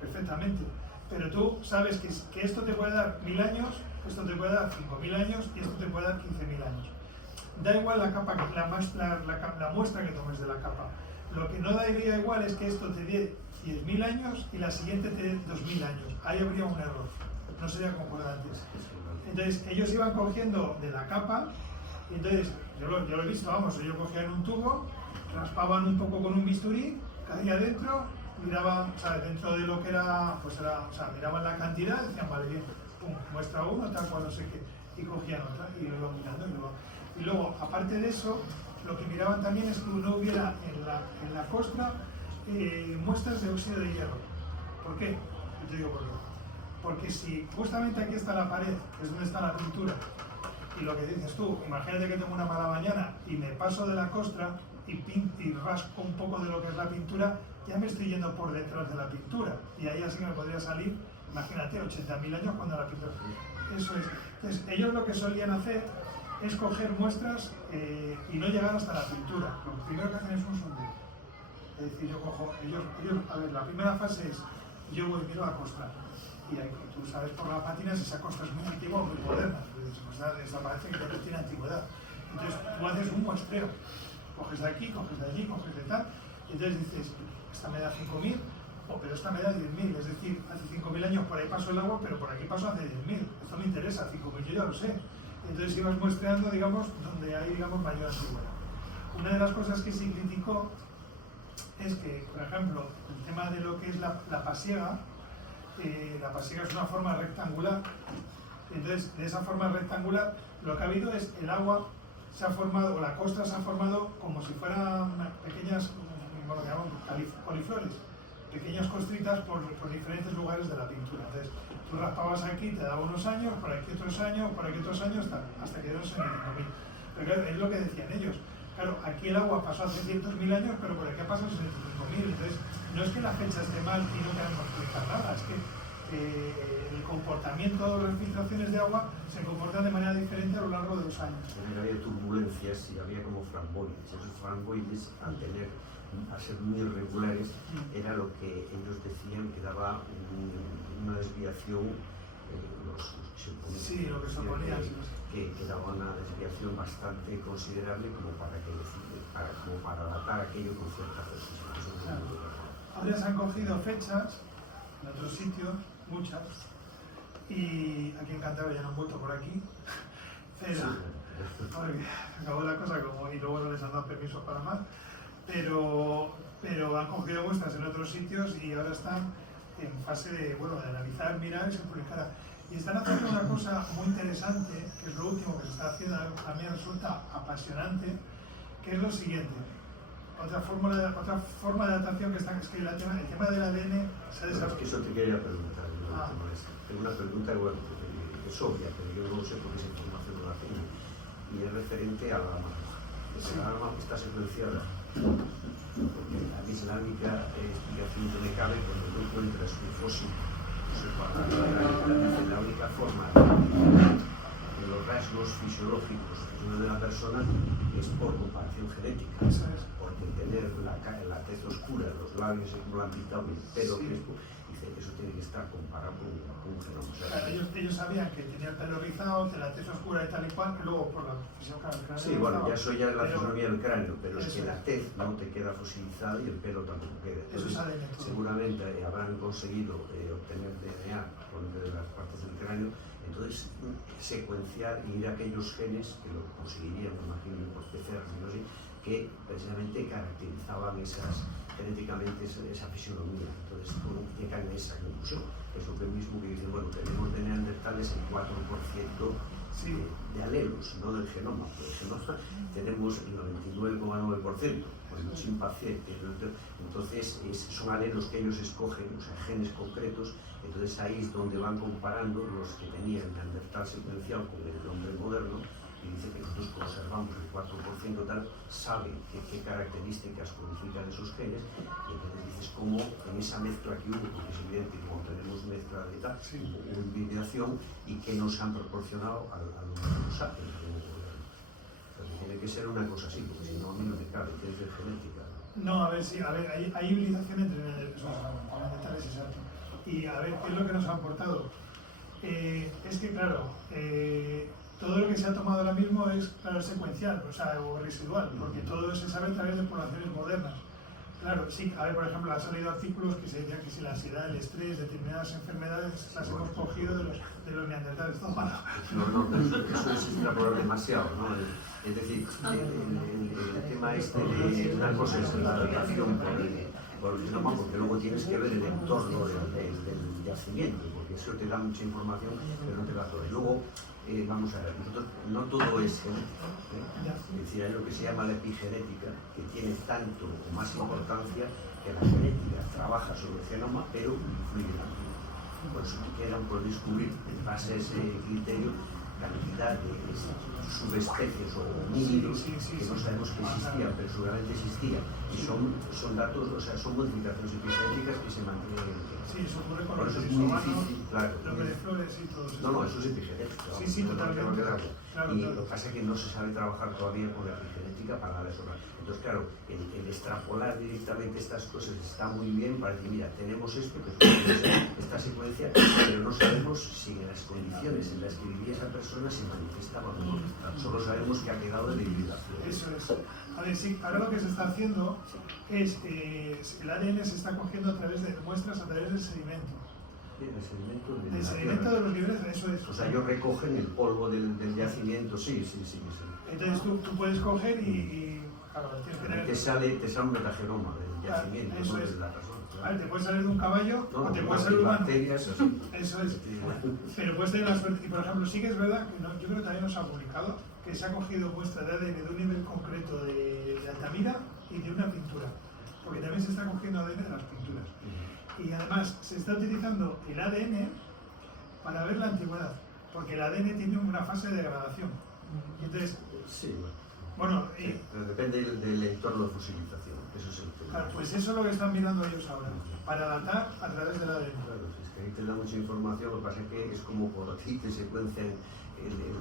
perfectamente, pero tú sabes que esto te puede dar 1000 años, esto te puede dar 5000 años y esto te puede dar 15.000 años. Da igual la capa, la muestra que tomes de la capa. Lo que no daría igual es que esto te dé 10.000 añy y la siguiente te dé 2000 años. Ahí habría un error, no sería concordantes. Entonces ellos iban cogiendo de la capa, y entonces yo lo he visto, vamos, ellos cogían un tubo, raspaban un poco con un bisturí, caía dentro, miraban, o sea, dentro de lo que era, pues era, o sea, miraban la cantidad, decían, vale, bien, pum, muestra 1, tal cual, no sé qué, y cogían otra, y lo iban mirando, y luego, aparte de eso, lo que miraban también es que no hubiera en la costra muestras de óxido de hierro. ¿Por qué? Yo te digo por qué. Porque si justamente aquí está la pared, que es donde está la pintura, y lo que dices tú, imagínate que tengo una mala mañana y me paso de la costra y rasco un poco de lo que es la pintura, ya me estoy yendo por detrás de la pintura, y ahí así me podría salir, imagínate, 80.000 años cuando la pintura. Eso es. Entonces, ellos lo que solían hacer es coger muestras y no llegar hasta la pintura. Lo primero que hacen es un sondeo. Es decir, yo cojo, ellos, a ver, la primera fase es, yo voy, miro la costra, y ahí, tú sabes por las pátinas si esa costra es muy antigua o muy moderna, pues esa parece que tiene antigüedad. Entonces, tú haces un muestreo, coges de aquí, coges de allí, coges de tal, y entonces dices, esta me da 5.000, pero esta me da 10.000, es decir, hace 5.000 años por ahí pasó el agua, pero por aquí pasó hace 10.000, esto me interesa, 5.000 yo ya lo sé. Entonces ibas muestreando, digamos, donde hay, digamos, mayor antigüedad. Una de las cosas que se criticó es que, por ejemplo, el tema de lo que es la pasiega es una forma rectangular. Entonces, de esa forma rectangular, lo que ha habido es el agua se ha formado, o la costra se ha formado como si fueran pequeñas, bueno, llamamos coliflores, pequeñas costritas por diferentes lugares de la pintura. Entonces, tú raspabas aquí, te daba unos años, por aquí otros años, por aquí otros años, hasta que dieron 65.000. Pero claro, es lo que decían ellos. Claro, aquí el agua pasó hace 100.000 años, pero por aquí ha pasado 65.000. Entonces, no es que la fecha esté mal y no queremos explicar nada, es que el comportamiento de las filtraciones de agua se comportan de manera diferente a lo largo de los años. Había turbulencias y había como framboides. Esos framboides, al ser muy irregulares, era lo que ellos decían que daba una desviación, sí, lo que se oponía, que daba una desviación bastante considerable como para datar aquello con cierta precisión. Claro. Ahora se han cogido fechas en otros sitios muchas, y aquí en Cantabria ya no han vuelto por aquí, pero porque acabó la cosa como, y luego no les han dado permiso para más, pero han cogido muestras en otros sitios y ahora están en fase de, bueno, de analizar, mirar y se publicará. Y están haciendo una cosa muy interesante, que es lo último que se está haciendo, a mí me resulta apasionante, que es lo siguiente. Otra forma de adaptación que está, es que el tema del ADN se ha Es desarrollado. que eso te quería preguntar. Tengo una pregunta bueno, que es obvia, pero yo no sé por qué esa información no la tengo. Y es referente a la alarma. La alarma está secuenciada. Porque a mí es la única explicación que me cabe cuando tú encuentras un fósil. La única forma de los rasgos fisiológicos de una persona es por comparación genética. Eso es. Porque tener la tez oscura, los labios como lo han pintado, el pelo crespo, dice que eso tiene que estar comparado con un genoma. O sea, Claro, ellos sabían que tenía el pelo rizado, de la tez oscura y tal y cual, y luego por la fisión, claro, el cráneo sí, bueno, rizado, ya eso ya es la pero fisonomía del cráneo, pero es que eso la es. tez no te queda fosilizada y el pelo tampoco queda. Eso es Entonces, ADN todo. seguramente habrán conseguido obtener DNA por entre de las partes del cráneo, entonces secuenciar y ir a aquellos genes que lo conseguirían, me imagino, por PCR, no sé, que precisamente caracterizaban genéticamente esa fisionomía. Entonces, bueno, llegan a esa conclusión. Es lo que mismo que dicen, bueno, tenemos de neandertales el 4% Sí. de alelos, no del genoma. Pero el genoma tenemos el 99,9%, pues un chimpancé. Entonces, son alelos que ellos escogen, o sea, genes concretos. Entonces, ahí es donde van comparando los que tenían neandertal secuencial con el hombre moderno. Y dice que nosotros conservamos el 4% tal, sabe qué características codifican esos genes, y entonces dices cómo en esa mezcla que hubo, porque es evidente que como tenemos mezcla de tal, Sí. hubo hibridación y que nos han proporcionado a los sapiens. Entonces tiene que ser una cosa así, porque si no a mí no me cabe, que es de genética. No, a ver, sí, a ver, hay hibridación entre neandertales y sapiens. Y a ver, ¿qué es lo que nos ha aportado? Es que, claro, todo lo que se ha tomado ahora mismo es, claro, secuencial, o sea, o residual, porque todo se sabe a través de poblaciones modernas. Claro, sí, a ver, por ejemplo, han salido artículos que se decían que si la ansiedad, el estrés, determinadas enfermedades las hemos cogido de los neandertales. No, Eso es extrapolar demasiado, ¿no? Es decir, el tema este de una cosa es la adaptación por el genoma, porque luego tienes que ver el entorno del yacimiento, porque eso te da mucha información, pero no te da todo. Y luego, vamos a ver, no todo es genética. Es decir, hay lo que se llama la epigenética, que tiene tanto o más importancia que la genética. Trabaja sobre el genoma, pero influye en la vida. Por eso quedan por descubrir, en base a ese criterio, cantidad de subespecies o homínidos que no sabemos que existían, pero seguramente existían. Y son datos, o sea, son modificaciones epigenéticas que se mantienen en el tiempo. sí, eso ocurre con Por los eso es seres muy humanos, difícil, claro. los beneflores y todo eso. No, eso es epigenética. Sí, sí, totalmente. No queda duda. Claro, Y claro. lo que pasa es que no se sabe trabajar todavía con la epigenética para dar eso. Entonces, claro, el extrapolar directamente estas cosas está muy bien para decir, mira, tenemos esto, que es esta secuencia, pero no sabemos si en las condiciones en las que vivía esa persona se manifestaba o no. Solo sabemos que ha quedado de hibridación. Eso es. A ver, sí, ahora lo que se está haciendo es el ADN se está cogiendo a través de muestras, a través del sedimento. El sedimento de El la sedimento tierra. de los libres, eso es. O sea, ellos recogen el polvo del yacimiento, sí. Entonces tú puedes coger y claro, tienes que tener... Te sale un metagenoma del yacimiento, eso no es. de la persona. A ver, te puede salir de un caballo No, o te puede salir de un humano. bacterias, así. Eso es. Pero puedes tener la suerte. Y por ejemplo, sí que es verdad que yo creo que también nos ha publicado que se ha cogido muestra de ADN de un nivel concreto de Altamira y de una pintura. Porque también se está cogiendo ADN de las pinturas. Y además se está utilizando el ADN para ver la antigüedad. Porque el ADN tiene una fase de degradación. Y entonces, Sí, bueno, pero depende del entorno de fosilización. Eso es el tema. claro, pues eso es lo que están mirando ellos ahora. Para datar a través del ADN. Claro, es que ahí te da mucha información, lo que pasa es que es como por aquí te secuencian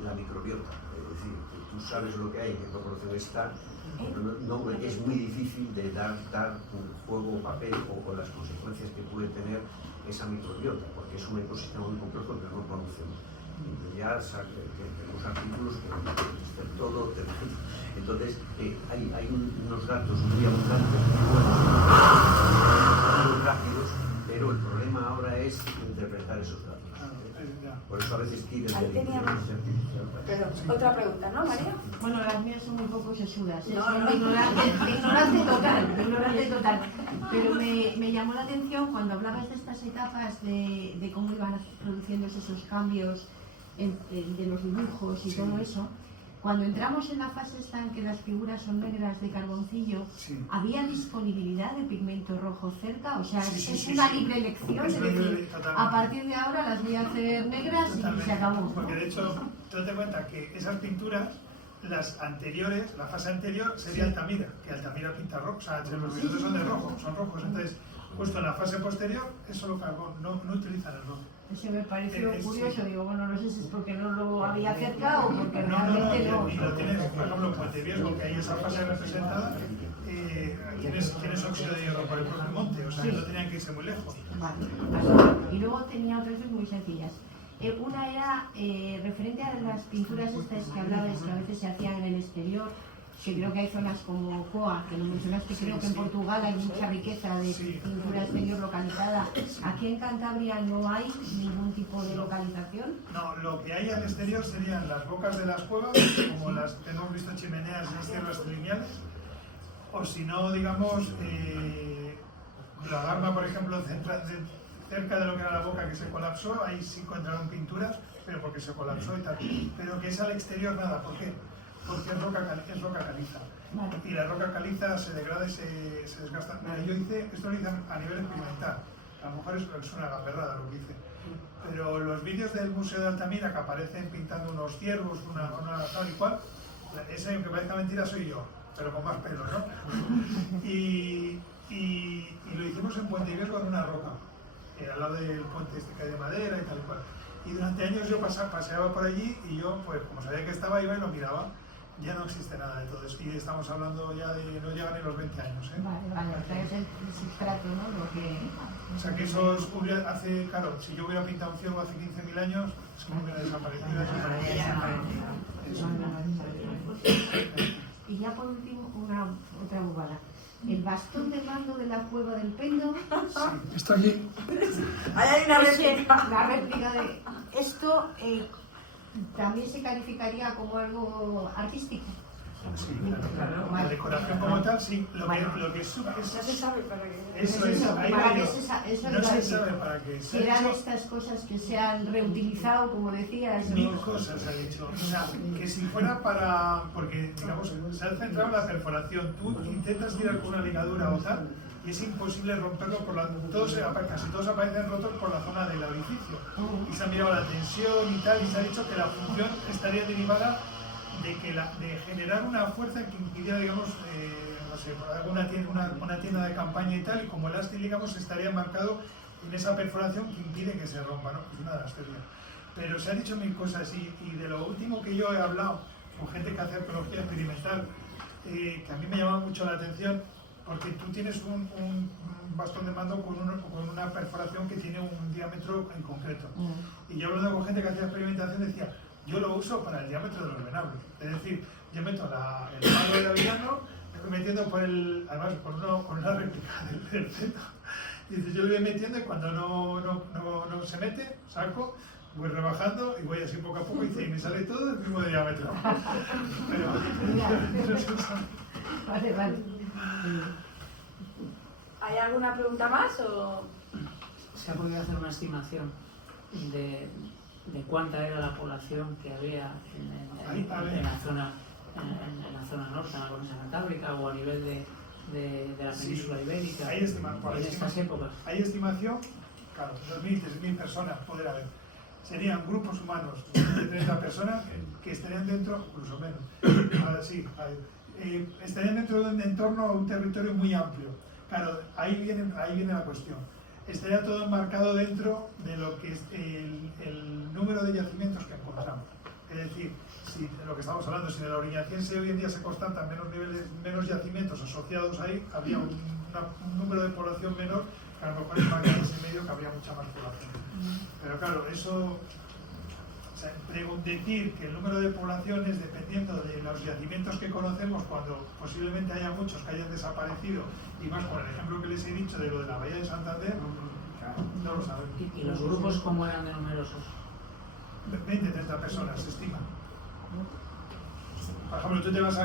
la microbiota, es decir, tú sabes lo que hay, en qué proporción está, pero no, es muy difícil de dar un juego o papel o con las consecuencias que puede tener esa microbiota, porque es un ecosistema muy complejo que no conocemos. Ya tenemos artículos que dicen todo, entonces hay unos datos muy abundantes, muy buenos, muy rápidos, pero el problema ahora es es interpretar esos datos. Por eso a veces quieren Ahí de la teníamos- inteligencia artificial. Pero, otra pregunta, ¿no, María? Bueno, las mías son muy poco sesudas. No, Soy no. ignorante total. Pero me llamó la atención cuando hablabas de estas etapas de cómo iban produciéndose esos cambios de los dibujos y Sí. todo eso. Cuando entramos en la fase esta en que las figuras son negras de carboncillo, Sí. ¿había disponibilidad de pigmento rojo cerca? O sea, Sí, sí, es sí, una sí. libre elección, Es es una libre- decir, totalmente. a partir de ahora las voy a hacer negras y Totalmente. se acabó, ¿no? Porque de hecho, tú te cuenta que esas pinturas, las anteriores, la fase anterior sería Altamira, que Altamira pinta rojo, o sea, los billetes son de rojo, son rojos. Entonces, justo en la fase posterior es solo carbón, no utilizan el rojo. Eso me pareció Sí. curioso, digo, bueno, no sé si es porque no lo había cerca o porque No, realmente no. y lo tienes, por ejemplo, Montevideo, que hay esa fase representada, tienes óxido de hierro por el propio monte, o sea, que no tenían que irse muy lejos. Vale. Y luego tenía otras dos muy sencillas. Una era referente a las pinturas estas que hablabais que a veces se hacían en el exterior, que creo que hay zonas como Coa, que lo mencionaste, Sí, creo que sí. en Portugal hay mucha riqueza de Sí. pintura exterior localizada. Aquí en Cantabria no hay ningún tipo de localización. No, lo que hay al exterior serían las bocas de las cuevas, como las que hemos visto chimeneas en las tierras lineales, o si no, digamos, la Garma, por ejemplo, cerca de lo que era la boca que se colapsó, ahí sí encontraron pinturas, pero porque se colapsó y tal. Pero que es al exterior nada, ¿por qué? Porque es roca caliza. Vale. Y la roca caliza se degrada y se desgasta. Mira, yo hice, esto lo hice a nivel experimental. A lo mejor es una gamberrada lo que hice. Pero los vídeos del Museo de Altamira que aparecen pintando unos ciervos, una tal y cual, ese que parezca mentira soy yo, pero con más pelo, ¿no? Y lo hicimos en Puente Ibérico con una roca, al lado del puente este que hay de madera y tal y cual. Y durante años yo paseaba por allí y yo, pues como sabía que estaba, iba y lo miraba. Ya no existe nada de todo eso. Y estamos hablando ya de, no llegan ni los 20 años, ¿eh? Vale, o sea, es el sustrato, ¿no? Lo que... O sea que eso hace, claro, si yo hubiera pintado un ciervo hace 15.000 años, es como que hubiera desaparecido. Y ya por último, otra bobada. El bastón de mando de la cueva del Pendo, Está aquí. Ahí hay una réplica. la réplica de esto, también se calificaría como algo artístico. Sí, claro. La decoración como tal, sí. Lo que es Ya se sabe para qué. eso es, ahí para va qué yo. eso No iba a se decir. sabe para qué. Se Serán han hecho estas cosas que se han reutilizado, como decías. mil cosas, se ha dicho. O sea, que si fuera para, porque digamos, se ha centrado en la perforación. Tú intentas tirar con una ligadura o tal, y es imposible romperlo por casi todos aparecen rotos por la zona del orificio. Y se ha mirado la tensión y tal, y se ha dicho que la función estaría derivada de generar una fuerza que impidiera, digamos, no sé, una tienda de campaña y tal, y como el ástil, digamos, estaría marcado en esa perforación que impide que se rompa, ¿no? Es una de las teorías. Pero se han dicho mil cosas, y de lo último que yo he hablado con gente que hace arqueología experimental, que a mí me llama mucho la atención, porque tú tienes un bastón de mando con una perforación que tiene un diámetro en concreto. Y yo hablando con gente que hacía experimentación decía, yo lo uso para el diámetro de los venables. Es decir, yo meto el mando de avellano, me voy metiendo además con una réplica del feto. Y dice, yo lo voy metiendo y cuando no se mete, saco, voy rebajando y voy así poco a poco y me sale todo del mismo diámetro. Vale, vale. ¿Hay alguna pregunta más o...? ¿Se ha podido hacer una estimación de cuánta era la población que había en la zona norte, en la cornisa cantábrica o a nivel de la península ibérica Hay en estas épocas? Hay estimación, claro, 2.000, 3.000 personas podría haber. Serían grupos humanos de 30 personas que estarían dentro, incluso menos. Ahora sí, estarían dentro de un entorno, un territorio muy amplio. Claro, ahí viene la cuestión. Estaría todo enmarcado dentro de lo que es el número de yacimientos que encontramos. Es decir, si lo que estamos hablando, si en el Oriñaciense hoy en día se constatan menos yacimientos asociados ahí, habría un número de población menor, que a lo mejor en Magallanes medio que habría mucha más población. Pero claro, eso, decir que el número de población es dependiendo de los yacimientos que conocemos, cuando posiblemente haya muchos que hayan desaparecido, y más por el ejemplo que les he dicho de lo de la bahía de Santander, que no lo sabemos. ¿Y los grupos cómo eran de numerosos? 20, 30 personas se estima. Por ejemplo, tú te vas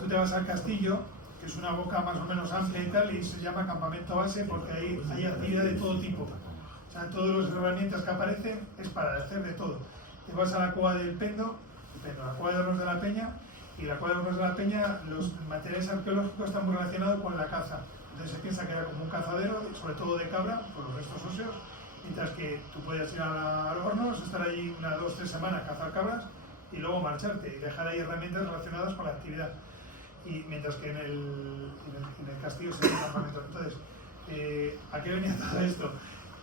tú te vas al castillo, que es una boca más o menos amplia y tal, y se llama campamento base porque ahí hay actividad de todo tipo. O sea, todas las herramientas que aparecen es para hacer de todo. Te vas a la cueva del Pendo, la cueva de Hornos de la Peña, y la cueva de Hornos de la Peña, los materiales arqueológicos están muy relacionados con la caza. Entonces se piensa que era como un cazadero, sobre todo de cabra, por los restos óseos, mientras que tú puedes ir a los hornos, estar allí 1, 2, 3 semanas, cazar cabras, y luego marcharte y dejar ahí herramientas relacionadas con la actividad. Y mientras que en el castillo se llama campamento. Entonces, ¿a qué venía todo esto?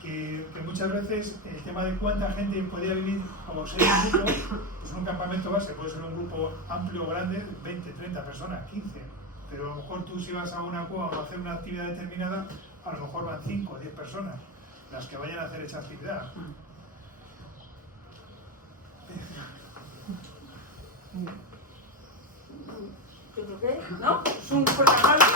Que muchas veces el tema de cuánta gente podía vivir o ser un grupo, pues un campamento base puede ser un grupo amplio o grande, 20, 30 personas, 15, pero a lo mejor tú si vas a una cueva o a hacer una actividad determinada, a lo mejor van 5 o 10 personas las que vayan a hacer esa actividad. Yo creo que, ¿no? Es un protocolo.